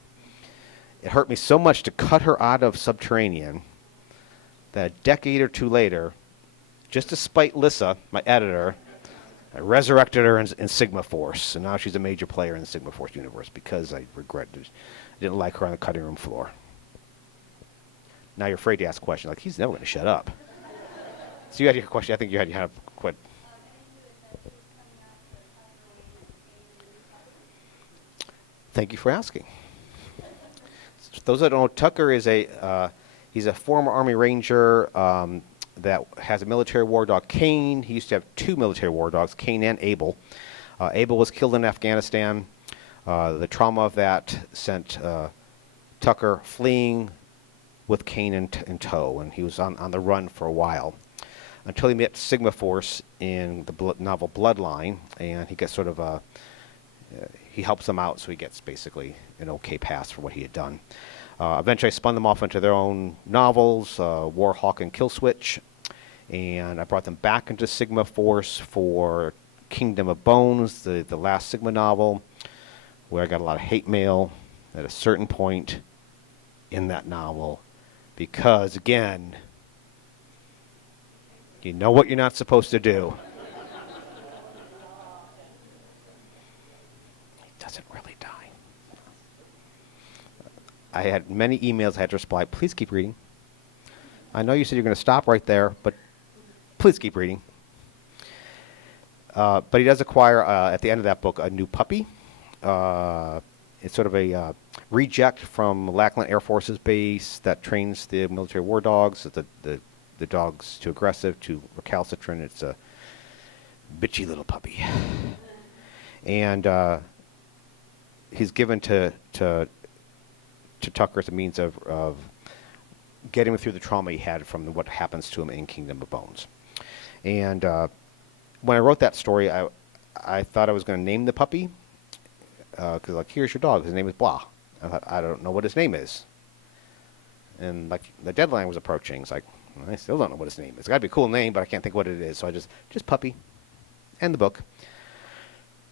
It hurt me so much to cut her out of Subterranean that a decade or two later, just to spite Lissa, my editor, I resurrected her in Sigma Force. And now she's a major player in the Sigma Force universe because I didn't like her on the cutting room floor. Now you're afraid to ask questions. Like, he's never going to shut up. So you had your question. I think you had quit. Thank you for asking. Those that don't know, Tucker is he's a former Army Ranger that has a military war dog, Kane. He used to have 2 military war dogs, Kane and Abel. Abel was killed in Afghanistan. The trauma of that sent Tucker fleeing with Kane in tow, and he was on the run for a while until he met Sigma Force in the novel Bloodline, and he gets sort of he helps them out, so he gets basically an okay pass for what he had done. Eventually, I spun them off into their own novels, Warhawk and Killswitch, and I brought them back into Sigma Force for Kingdom of Bones, the last Sigma novel, where I got a lot of hate mail at a certain point in that novel, because, again, you know what you're not supposed to do. He doesn't really die. I had many emails I had to reply. Please keep reading. I know you said you're going to stop right there, but please keep reading. But he does acquire, at the end of that book, a new puppy. It's sort of a reject from Lackland Air Force's base that trains the military war dogs. The dog's too aggressive, too recalcitrant. It's a bitchy little puppy. And he's given to Tucker as a means of getting him through the trauma he had from what happens to him in Kingdom of Bones. And when I wrote that story, I thought I was going to name the puppy, because, like, here's your dog. His name is blah. I thought, I don't know what his name is. And like the deadline was approaching. It's like, I still don't know what his name is. It's got to be a cool name, but I can't think what it is. So I just puppy, and the book.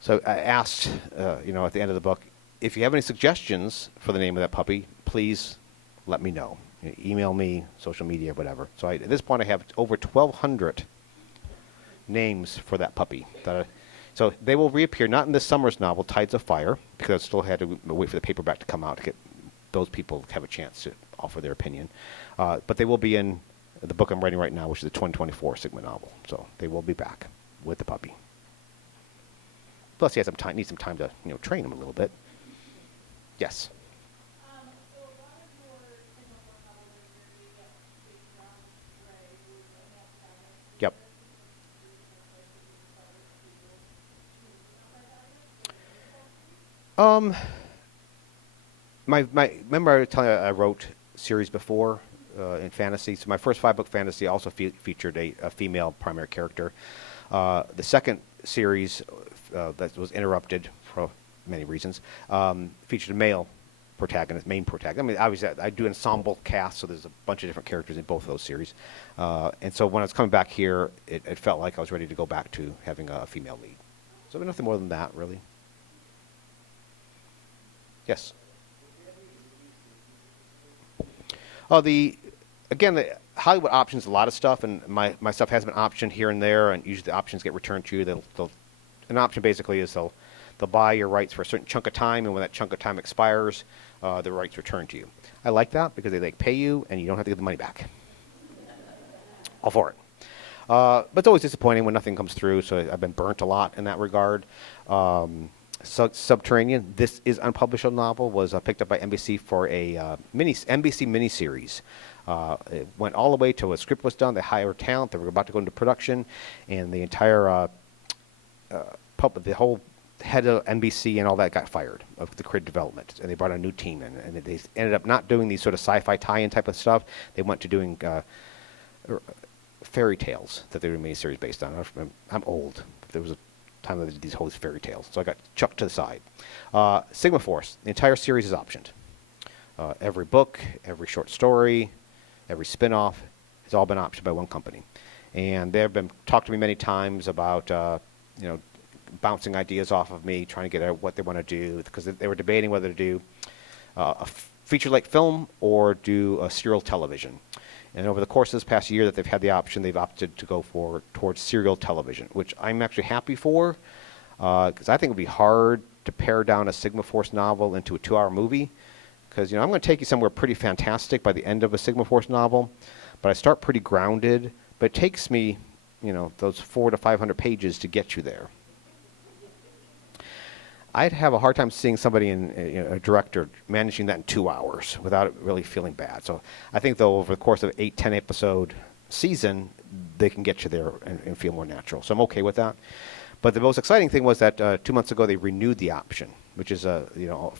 So I asked, at the end of the book, if you have any suggestions for the name of that puppy, please let me know. Email me, social media, whatever. So at this point, I have over 1,200 names for that puppy. So they will reappear, not in this summer's novel, Tides of Fire, because I still had to wait for the paperback to come out to get those people to have a chance to offer their opinion. But they will be in the book I'm writing right now, which is the 2024 Sigma novel. So they will be back with the puppy. Plus, he has needs some time to train him a little bit. Yes. So a lot of your Sigma 4 novels are very based around Ray, who is an antagonist. Yep. Remember I was telling you I wrote series before in fantasy. So my first 5-book fantasy also featured a female primary character. The second series that was interrupted for many reasons featured a male protagonist, main protagonist. I mean, obviously I do ensemble cast, so there's a bunch of different characters in both of those series. And so when I was coming back here, it felt like I was ready to go back to having a female lead. So nothing more than that, really. Yes. The Hollywood options a lot of stuff, and my stuff has been optioned here and there, and usually the options get returned to you. An option basically is they'll buy your rights for a certain chunk of time, and when that chunk of time expires, the rights return to you. I like that because they pay you, and you don't have to give the money back. All for it. But it's always disappointing when nothing comes through, so I've been burnt a lot in that regard. Subterranean, this is unpublished novel, was picked up by NBC for a NBC miniseries. It went all the way till a script was done. They hired talent. They were about to go into production, and the entire the whole head of NBC and all that got fired of the creative development, and they brought a new team in, and they ended up not doing these sort of sci-fi tie-in type of stuff. They went to doing fairy tales that they were miniseries based on. I'm old. There was a time that they did these whole fairy tales, so I got chucked to the side. Sigma Force, the entire series is optioned. Every book, every short story, every spin-off has all been optioned by one company, and they've been talked to me many times about bouncing ideas off of me, trying to get out what they want to do, because they were debating whether to do a feature-length film or do a serial television. And over the course of this past year that they've had the option, they've opted to go towards serial television, which I'm actually happy for, because I think it would be hard to pare down a Sigma Force novel into a 2-hour movie, because I'm going to take you somewhere pretty fantastic by the end of a Sigma Force novel, but I start pretty grounded, but it takes me, those 400 to 500 pages to get you there. I'd have a hard time seeing somebody a director managing that in 2 hours without it really feeling bad. So I think, though, over the course of an 8-10 episode season, they can get you there and feel more natural. So I'm okay with that. But the most exciting thing was that 2 months ago they renewed the option, which is a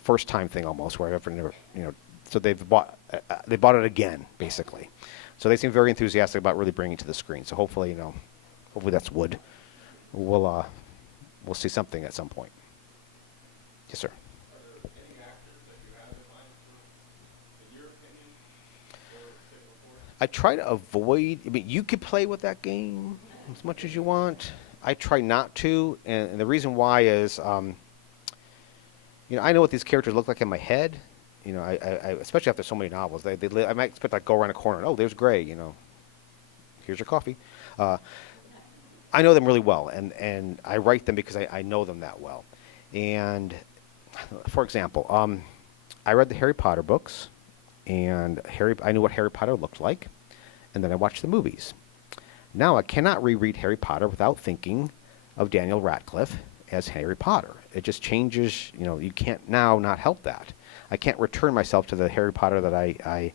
first time thing almost, where I've never so they bought it again basically. So they seem very enthusiastic about really bringing it to the screen. So hopefully that's wood. We'll see something at some point. Yes, sir. Are there any actors that you have in mind in your opinion, for Sigma Force? I try to avoid. I mean, you could play with that game as much as you want. I try not to, and the reason why is, I know what these characters look like in my head. I especially after so many novels, I might expect I go around a corner and there's Gray. Here's your coffee. I know them really well, and I write them because I know them that well. And for example, I read the Harry Potter books, and I knew what Harry Potter looked like, and then I watched the movies. Now I cannot reread Harry Potter without thinking of Daniel Radcliffe as Harry Potter. It just changes, you can't now not help that. I can't return myself to the Harry Potter that I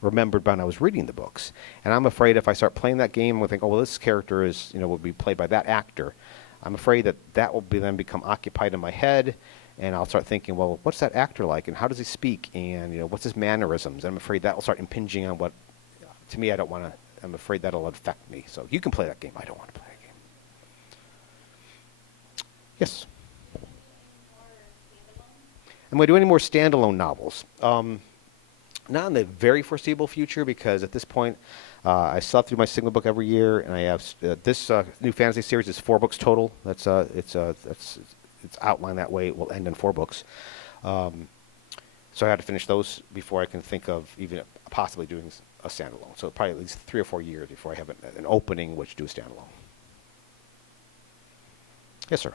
remembered when I was reading the books. And I'm afraid if I start playing that game, we'll think, this character will be played by that actor. I'm afraid that will then become occupied in my head, and I'll start thinking, well, what's that actor like, and how does he speak, and what's his mannerisms? And I'm afraid that will start impinging on what, to me, I don't want to. I'm afraid that'll affect me. So you can play that game. I don't want to play that game. Yes. Am I doing any more standalone novels? Not in the very foreseeable future, because at this point, I still have to do my Sigma book every year, and I have this new fantasy series is 4 books total. It's outlined that way. It will end in 4 books. So I had to finish those before I can think of even possibly doing a standalone. So probably at least 3 or 4 years before I have an opening which do a standalone. Yes, sir.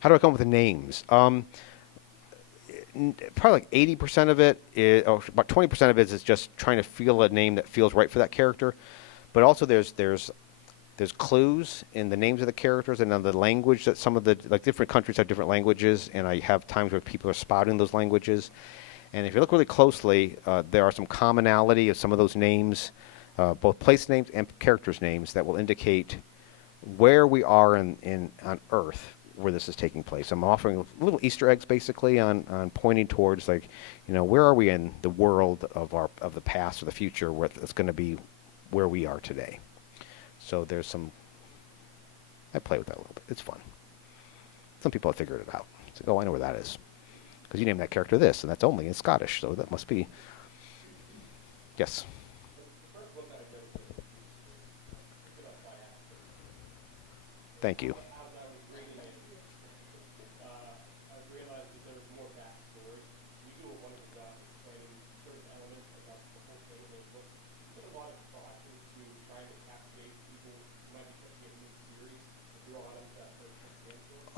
How do I come up with the names? Probably like 80% of it is, or about 20% of it is just trying to feel a name that feels right for that character. But also there's clues in the names of the characters and in the language that some of the, like different countries have different languages, and I have times where people are spouting those languages. And if you look really closely, there are some commonality of some of those names, both place names and characters' names, that will indicate where we are on Earth, where this is taking place. I'm offering little Easter eggs, basically, on pointing towards, like, where are we in the world of the past or the future, where it's going to be where we are today. So there's some. I play with that a little bit. It's fun. Some people have figured it out. It's like, oh, I know where that is, because you named that character this, and that's only in Scottish, so that must be. Yes. Thank you.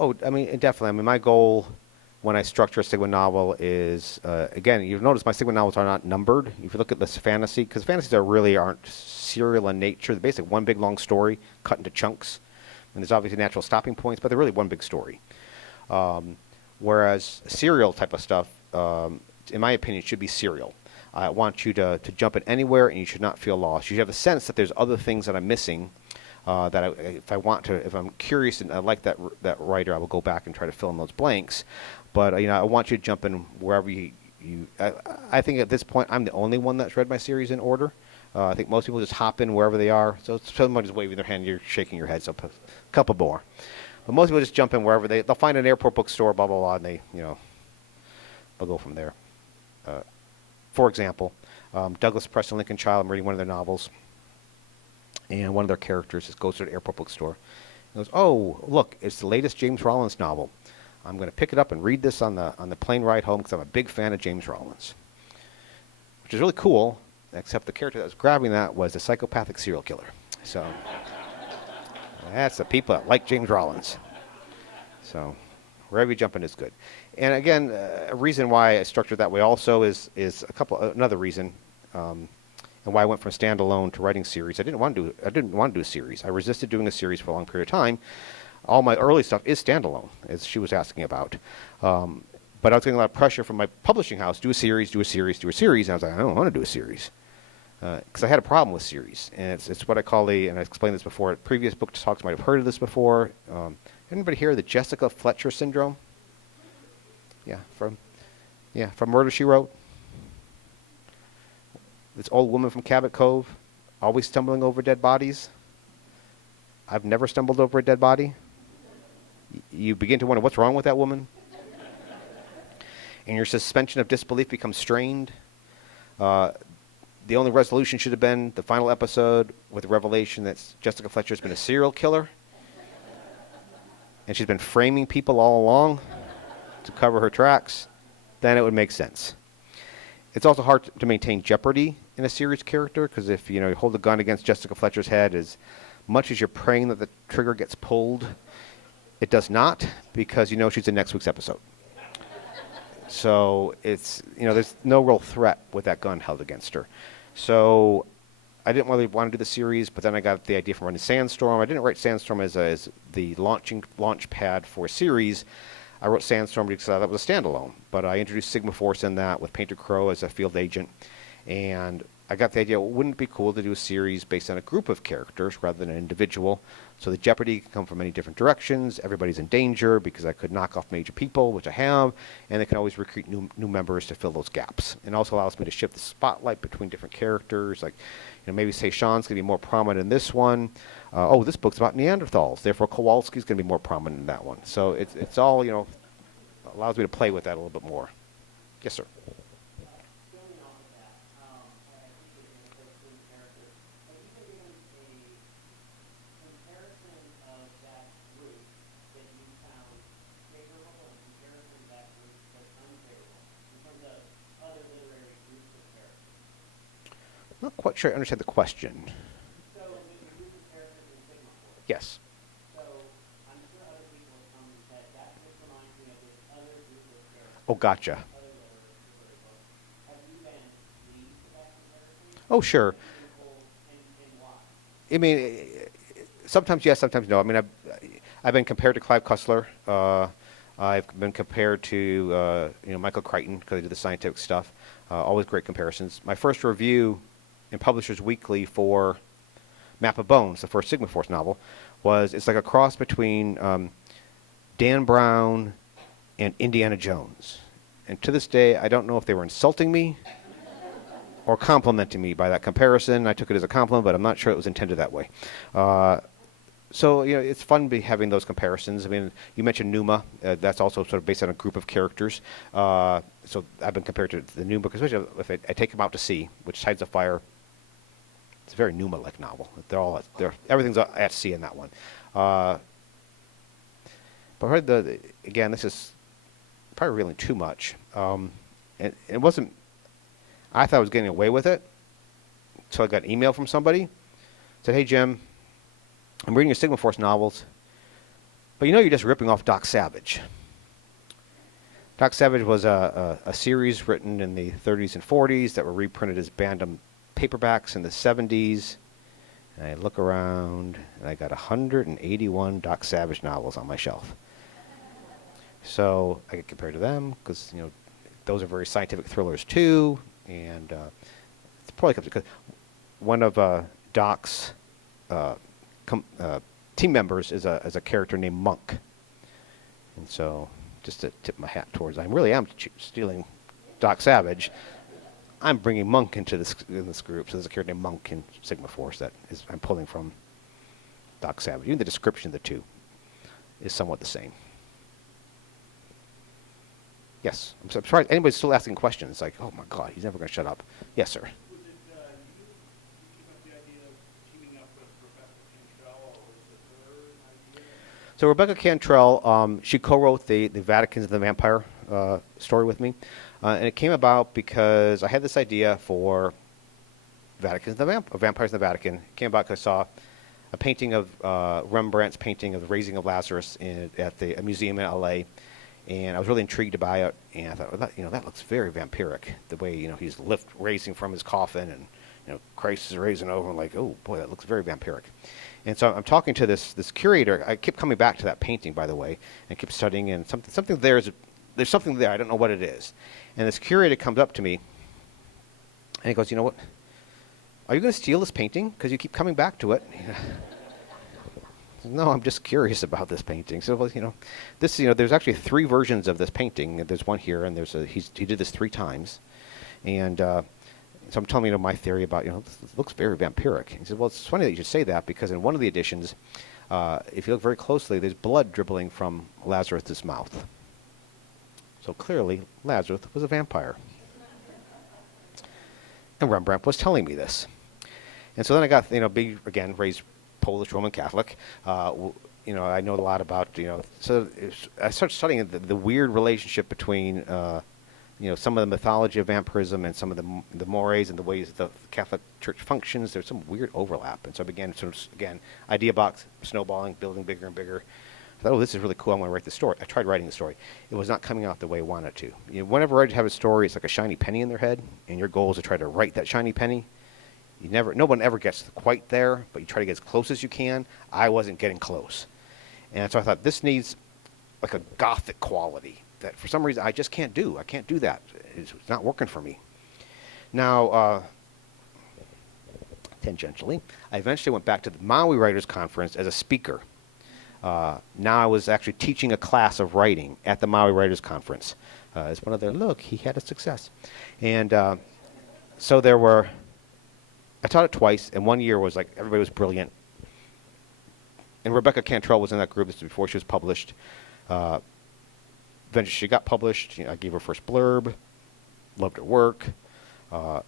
Oh, I mean, definitely. I mean, my goal when I structure a Sigma novel is, again, you've noticed my Sigma novels are not numbered. If you look at this fantasy, because fantasies aren't serial in nature. They're basically one big long story cut into chunks. And there's obviously natural stopping points, but they're really one big story. Whereas serial type of stuff, in my opinion, should be serial. I want you to jump in anywhere, and you should not feel lost. You should have a sense that there's other things that I'm missing. If I'm curious and I like that writer, I will go back and try to fill in those blanks. But I want you to jump in wherever you. I think at this point I'm the only one that's read my series in order. I think most people just hop in wherever they are. So somebody's waving their hand, you're shaking your head. So a couple more. But most people just jump in wherever they'll find an airport bookstore, blah blah blah, and they'll go from there. For example, Douglas Preston Lincoln Child. I'm reading one of their novels. And one of their characters just goes to an airport bookstore and goes, "Oh, look, it's the latest James Rollins novel. I'm going to pick it up and read this on the plane ride home because I'm a big fan of James Rollins." Which is really cool, except the character that was grabbing that was a psychopathic serial killer. So that's the people that like James Rollins. So wherever you jump in is good. And again, a reason why I structured that way also is another reason. And why I went from standalone to writing series. I didn't want to do a series. I resisted doing a series for a long period of time. All my early stuff is standalone, as she was asking about. But I was getting a lot of pressure from my publishing house: do a series, do a series, do a series. And I was like, I don't want to do a series, because I had a problem with series. And it's what I call and I explained this before. Previous book talks might have heard of this before. Anybody hear of the Jessica Fletcher syndrome? From Murder, She Wrote. This old woman from Cabot Cove, always stumbling over dead bodies. I've never stumbled over a dead body. You begin to wonder what's wrong with that woman. And your suspension of disbelief becomes strained. The only resolution should have been the final episode with the revelation that Jessica Fletcher has been a serial killer. And she's been framing people all along to cover her tracks. Then it would make sense. It's also hard to maintain jeopardy in a series character, because if you hold a gun against Jessica Fletcher's head, as much as you're praying that the trigger gets pulled, it does not, because she's in next week's episode. So it's there's no real threat with that gun held against her. So I didn't really want to do the series, but then I got the idea from running Sandstorm. I didn't write Sandstorm as the launch pad for a series. I wrote Sandstorm because that was a standalone, but I introduced Sigma Force in that with Painter Crow as a field agent, and I got the idea, well, wouldn't it be cool to do a series based on a group of characters rather than an individual? So the jeopardy can come from many different directions. Everybody's in danger because I could knock off major people, which I have, and they can always recruit new members to fill those gaps. And also allows me to shift the spotlight between different characters. Like, maybe say Sean's going to be more prominent in this one. Oh, this book's about Neanderthals. Therefore, Kowalski's going to be more prominent in that one. So it's all, allows me to play with that a little bit more. Yes, sir. Building off of that, I appreciate the input from the character. Have you been given a comparison of that group that you found favorable and comparison of that group that's unfavorable in terms of other literary groups of characters? I'm not quite sure I understand the question. So with the group of characters in Sigma Force, Yes. so I'm sure other people have come and said, that just reminds me of this other group of characters. Oh, gotcha. Other literary books. Have you been pleased with that comparison? Oh, sure. And why? I mean, sometimes yes, sometimes no. I mean, I've been compared to Clive Cussler. I've been compared to Michael Crichton because I did the scientific stuff. Always great comparisons. My first review in Publishers Weekly for Map of Bones, the first Sigma Force novel, it's like a cross between Dan Brown and Indiana Jones. And to this day, I don't know if they were insulting me or complimenting me by that comparison. I took it as a compliment, but I'm not sure it was intended that way. So it's fun having those comparisons. I mean, you mentioned Numa. That's also sort of based on a group of characters. So I've been compared to the Numa, because especially if I take them out to sea, which Tides of Fire, it's a very Numa-like novel. Everything's at sea in that one. But again, this is probably revealing too much. And it wasn't. I thought I was getting away with it, so I got an email from somebody. Said, "Hey Jim, I'm reading your Sigma Force novels, but you're just ripping off Doc Savage." Doc Savage was a series written in the 30s and 40s that were reprinted as Bandom paperbacks in the 70s. And I look around, and I got 181 Doc Savage novels on my shelf. So I get compared to them because those are very scientific thrillers too, and it's probably because one of Doc's team members is a character named Monk, and so just to tip my hat towards, I really am stealing Doc Savage. I'm bringing Monk into this group, so there's a character named Monk in Sigma Force I'm pulling from Doc Savage. Even the description of the two is somewhat the same. Yes, I'm surprised anybody's still asking questions. It's like, oh my God, he's never going to shut up. Yes, sir. Was it you came up with the idea of teaming up with Rebecca Cantrell, or was it her idea? So Rebecca Cantrell, she co-wrote the Vatican's of the Vampire story with me. And it came about because I had this idea for Vampires in the Vatican. It came about because I saw a painting of Rembrandt's painting of the Raising of Lazarus at a museum in L.A., and I was really intrigued by it, and I thought, well, that looks very vampiric, the way, he's raising from his coffin, and, Christ is raising over, and like, oh, boy, that looks very vampiric. And so I'm talking to this curator. I kept coming back to that painting, by the way, and kept studying, and something there's something there. I don't know what it is. And this curator comes up to me, and he goes, "You know what? Are you going to steal this painting? Because you keep coming back to it." No, I'm just curious about this painting. So, there's actually 3 versions of this painting. There's one here, and he did this 3 times. And so I'm telling my theory about, this looks very vampiric. He said, well, it's funny that you should say that, because in one of the editions, if you look very closely, there's blood dribbling from Lazarus' mouth. So clearly, Lazarus was a vampire. And Rembrandt was telling me this. And so then I got, again, raised Polish Roman Catholic. I know a lot about, so I started studying the weird relationship between, some of the mythology of vampirism and some of the mores and the ways the Catholic Church functions. There's some weird overlap. And so I began idea box, snowballing, building bigger and bigger. I thought, this is really cool. I want to write the story. I tried writing the story. It was not coming out the way I wanted it to. Whenever I have a story, it's like a shiny penny in their head, and your goal is to try to write that shiny penny. No one ever gets quite there, but you try to get as close as you can. I wasn't getting close. And so I thought, this needs like a gothic quality that for some reason I just can't do. I can't do that. It's not working for me. Now, tangentially. I eventually went back to the Maui Writers Conference as a speaker. Now I was actually teaching a class of writing at the Maui Writers Conference. As one of their, look, he had a success. And so I taught it twice, and 1 year was like, everybody was brilliant. And Rebecca Cantrell was in that group. This was before she was published. Eventually she got published. I gave her first blurb, loved her work,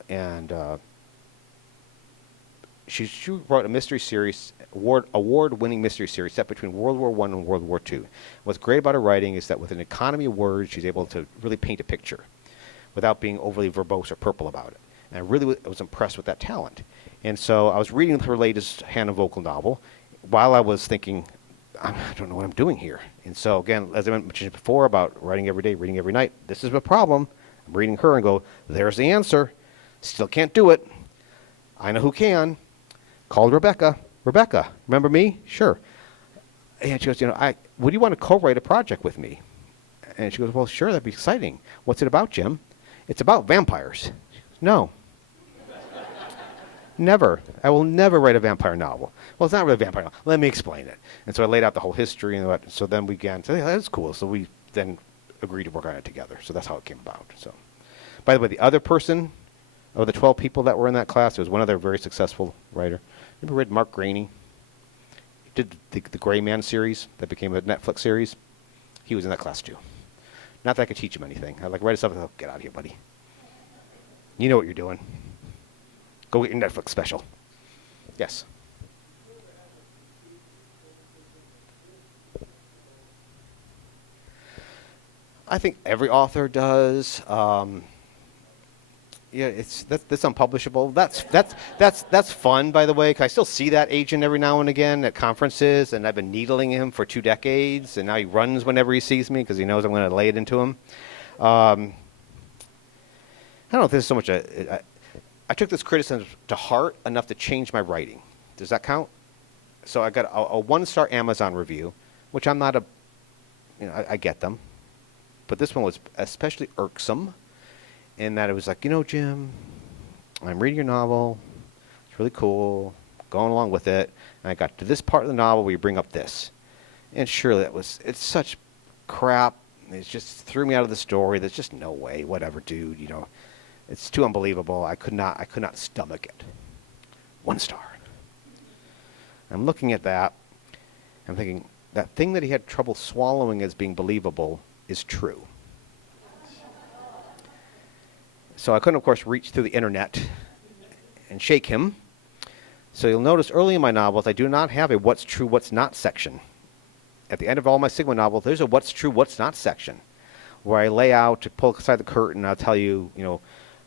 and she wrote a mystery series, award-winning mystery series set between World War I and World War II. What's great about her writing is that with an economy of words, she's able to really paint a picture without being overly verbose or purple about it. And I really was impressed with that talent. And so I was reading her latest Hannah Vocal novel while I was thinking, I don't know what I'm doing here. And so, again, as I mentioned before about writing every day, reading every night, this is a problem. I'm reading her and go, there's the answer. Still can't do it. I know who can. Called Rebecca. Rebecca, remember me? Sure. And she goes, would you want to co-write a project with me? And she goes, well, sure, that'd be exciting. What's it about, Jim? It's about vampires. No. Never. I will never write a vampire novel. Well, it's not really a vampire novel. Let me explain it. And so I laid out the whole history. And so then we began to say, that's cool. So we then agreed to work on it together. So that's how it came about. So, by the way, the other person of the 12 people that were in that class, there was one other very successful writer. You ever read Mark Graney? He did the Gray Man series that became a Netflix series. He was in that class too. Not that I could teach him anything. I'd like write stuff and go, get out of here, buddy. You know what you're doing. Go get your Netflix special. Yes. I think every author does. Yeah, that's unpublishable. That's fun, by the way, 'cause I still see that agent every now and again at conferences, and I've been needling him for 2 decades, and now he runs whenever he sees me because he knows I'm going to lay it into him. I don't know if this is so much I took this criticism to heart enough to change my writing. Does that count? So I got a 1-star Amazon review, which I'm not I get them, but this one was especially irksome. In that it was like, Jim, I'm reading your novel. It's really cool. Going along with it. And I got to this part of the novel where you bring up this. And surely it's such crap. It just threw me out of the story. There's just no way. Whatever, dude. It's too unbelievable. I could not stomach it. 1 star. I'm looking at that. I'm thinking, that thing that he had trouble swallowing as being believable is true. So I couldn't, of course, reach through the internet and shake him. So you'll notice early in my novels, I do not have a what's true, what's not section. At the end of all my Sigma novels, there's a what's true, what's not section, where I lay out, to pull aside the curtain, I'll tell you,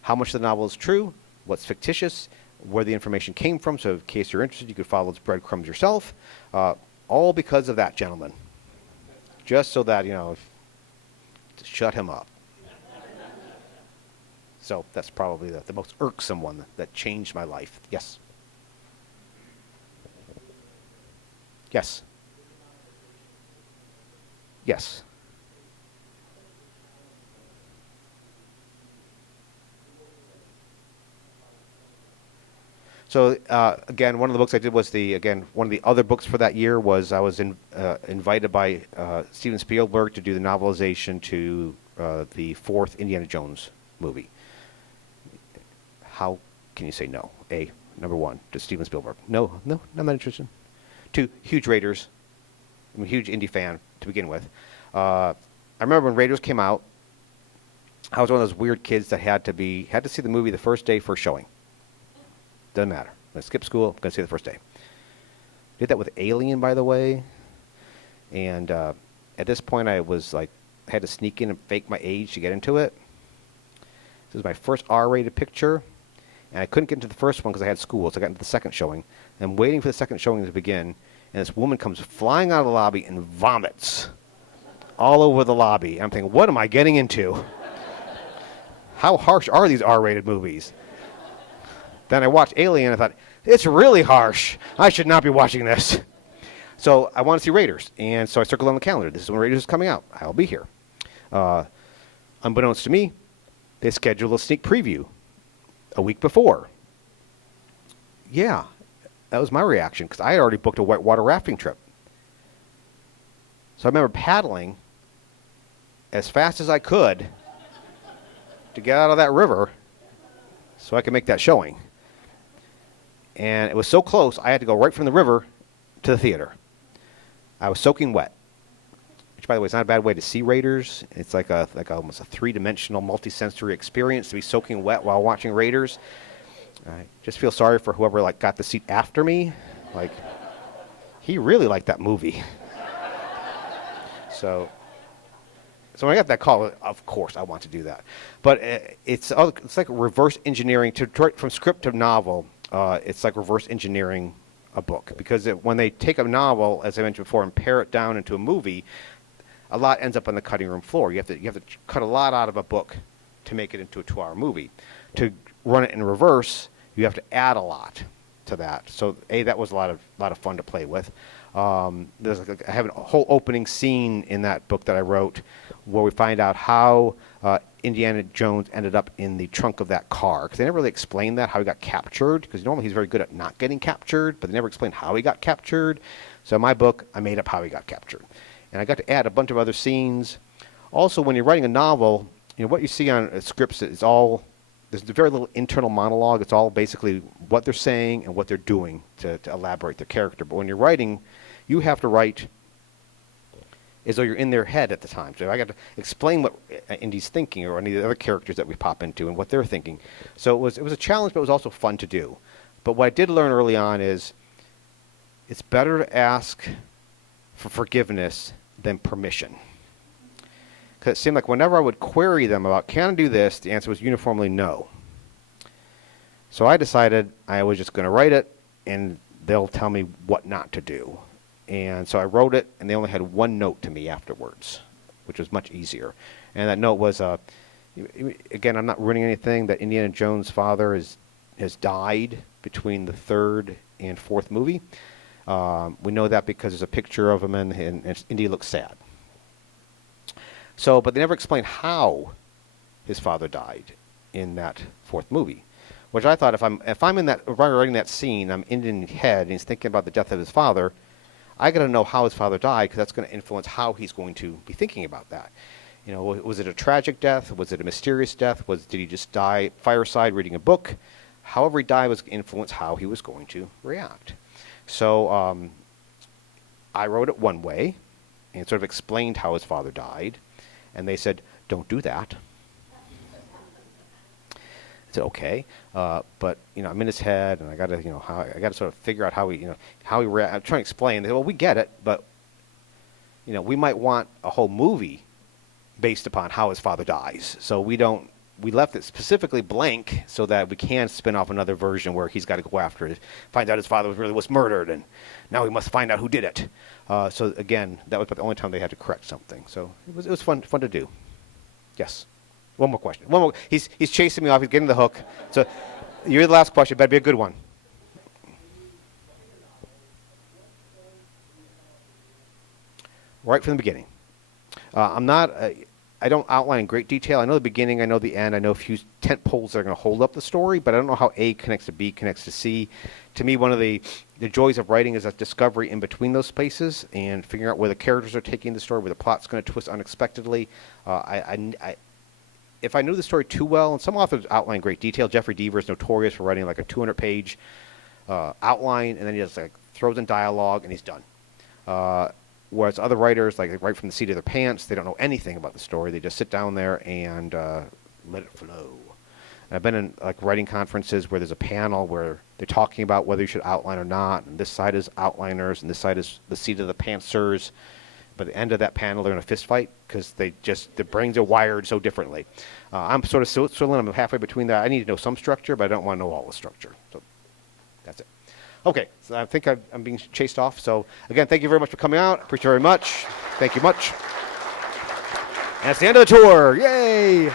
how much of the novel is true, what's fictitious, where the information came from. So in case you're interested, you could follow those breadcrumbs yourself. All because of that gentleman. Just so that, to shut him up. So that's probably the most irksome one that changed my life. Yes. Yes. Yes. So again, one of the books I did was one of the other books for that year was I was invited by Steven Spielberg to do the novelization to the 4th Indiana Jones movie. How can you say no? Number 1, to Steven Spielberg. No, I'm not interested. 2, huge Raiders. I'm a huge indie fan to begin with. I remember when Raiders came out, I was one of those weird kids that had to see the movie the first day, first showing. Doesn't matter. I'm going to skip school. I'm going to see it the first day. Did that with Alien, by the way. And at this point, I had to sneak in and fake my age to get into it. This was my first R-rated picture. And I couldn't get into the first one because I had school, so I got into the second showing. I'm waiting for the second showing to begin, and this woman comes flying out of the lobby and vomits all over the lobby. I'm thinking, what am I getting into? How harsh are these R-rated movies? Then I watched Alien, and I thought, it's really harsh. I should not be watching this. So I want to see Raiders, and so I circled on the calendar. This is when Raiders is coming out. I'll be here. Unbeknownst to me, they scheduled a sneak preview a week before. Yeah, that was my reaction because I had already booked a whitewater rafting trip. So I remember paddling as fast as I could to get out of that river so I could make that showing. And it was so close, I had to go right from the river to the theater. I was soaking wet, which, by the way, is not a bad way to see Raiders. It's like almost a three-dimensional, multi-sensory experience to be soaking wet while watching Raiders. I just feel sorry for whoever got the seat after me. He really liked that movie. So when I got that call, of course I want to do that. But it's like reverse engineering from script to novel. It's like reverse engineering a book because when they take a novel, as I mentioned before, and pare it down into a movie, a lot ends up on the cutting room floor. You have to cut a lot out of a book to make it into a 2-hour movie. To run it in reverse, you have to add a lot to that. So that was a lot of fun to play with. I have a whole opening scene in that book that I wrote where we find out how Indiana Jones ended up in the trunk of that car. Because they never really explained that, how he got captured. Because normally he's very good at not getting captured, but they never explained how he got captured. So in my book, I made up how he got captured. And I got to add a bunch of other scenes. Also, when you're writing a novel, what you see on scripts is all, there's very little internal monologue. It's all basically what they're saying and what they're doing to elaborate their character. But when you're writing, you have to write as though you're in their head at the time. So I got to explain what Indy's thinking or any of the other characters that we pop into and what they're thinking. So it was a challenge, but it was also fun to do. But what I did learn early on is it's better to ask for forgiveness than permission. Because it seemed like whenever I would query them about, can I do this, the answer was uniformly no. So I decided I was just going to write it, and they'll tell me what not to do. And so I wrote it, and they only had one note to me afterwards, which was much easier. And that note was, again, I'm not ruining anything, that Indiana Jones' father has died between the third and fourth movie. We know that because there's a picture of him, and Indy looks sad. So, but they never explained how his father died in that fourth movie, which I thought if I'm writing that scene, I'm in his head, and he's thinking about the death of his father, I got to know how his father died because that's going to influence how he's going to be thinking about that. Was it a tragic death? Was it a mysterious death? Did he just die fireside reading a book? However he died was going to influence how he was going to react. So I wrote it one way and sort of explained how his father died. And they said, don't do that. I said, okay. But, I'm in his head, and I got to sort of figure out how he react. I'm trying to explain. They said, well, we get it, but, we might want a whole movie based upon how his father dies. So we left it specifically blank so that we can spin off another version where he's got to go after it, find out his father was murdered, and now we must find out who did it. So again, that was about the only time they had to correct something. So it was fun to do. Yes. One more question. One more. He's chasing me off. He's getting the hook. So you're the last question. Better be a good one. Right from the beginning. I don't outline in great detail. I know the beginning. I know the end. I know a few tent poles that are going to hold up the story, but I don't know how A connects to B, connects to C. To me, one of the joys of writing is that discovery in between those spaces and figuring out where the characters are taking the story, where the plot's going to twist unexpectedly. If I knew the story too well, and some authors outline in great detail, Jeffrey Deaver is notorious for writing like a 200-page outline, and then he just throws in dialogue, and he's done. Whereas other writers, right from the seat of their pants, they don't know anything about the story. They just sit down there and let it flow. And I've been in writing conferences where there's a panel where they're talking about whether you should outline or not, and this side is outliners, and this side is the seat of the pantsers. By the end of that panel, they're in a fist fight because their brains are wired so differently. I'm sort of Switzerland. I'm halfway between that. I need to know some structure, but I don't want to know all the structure. So that's it. Okay, so I think I'm being chased off. So again, thank you very much for coming out. Appreciate it very much. Thank you much. And that's the end of the tour. Yay!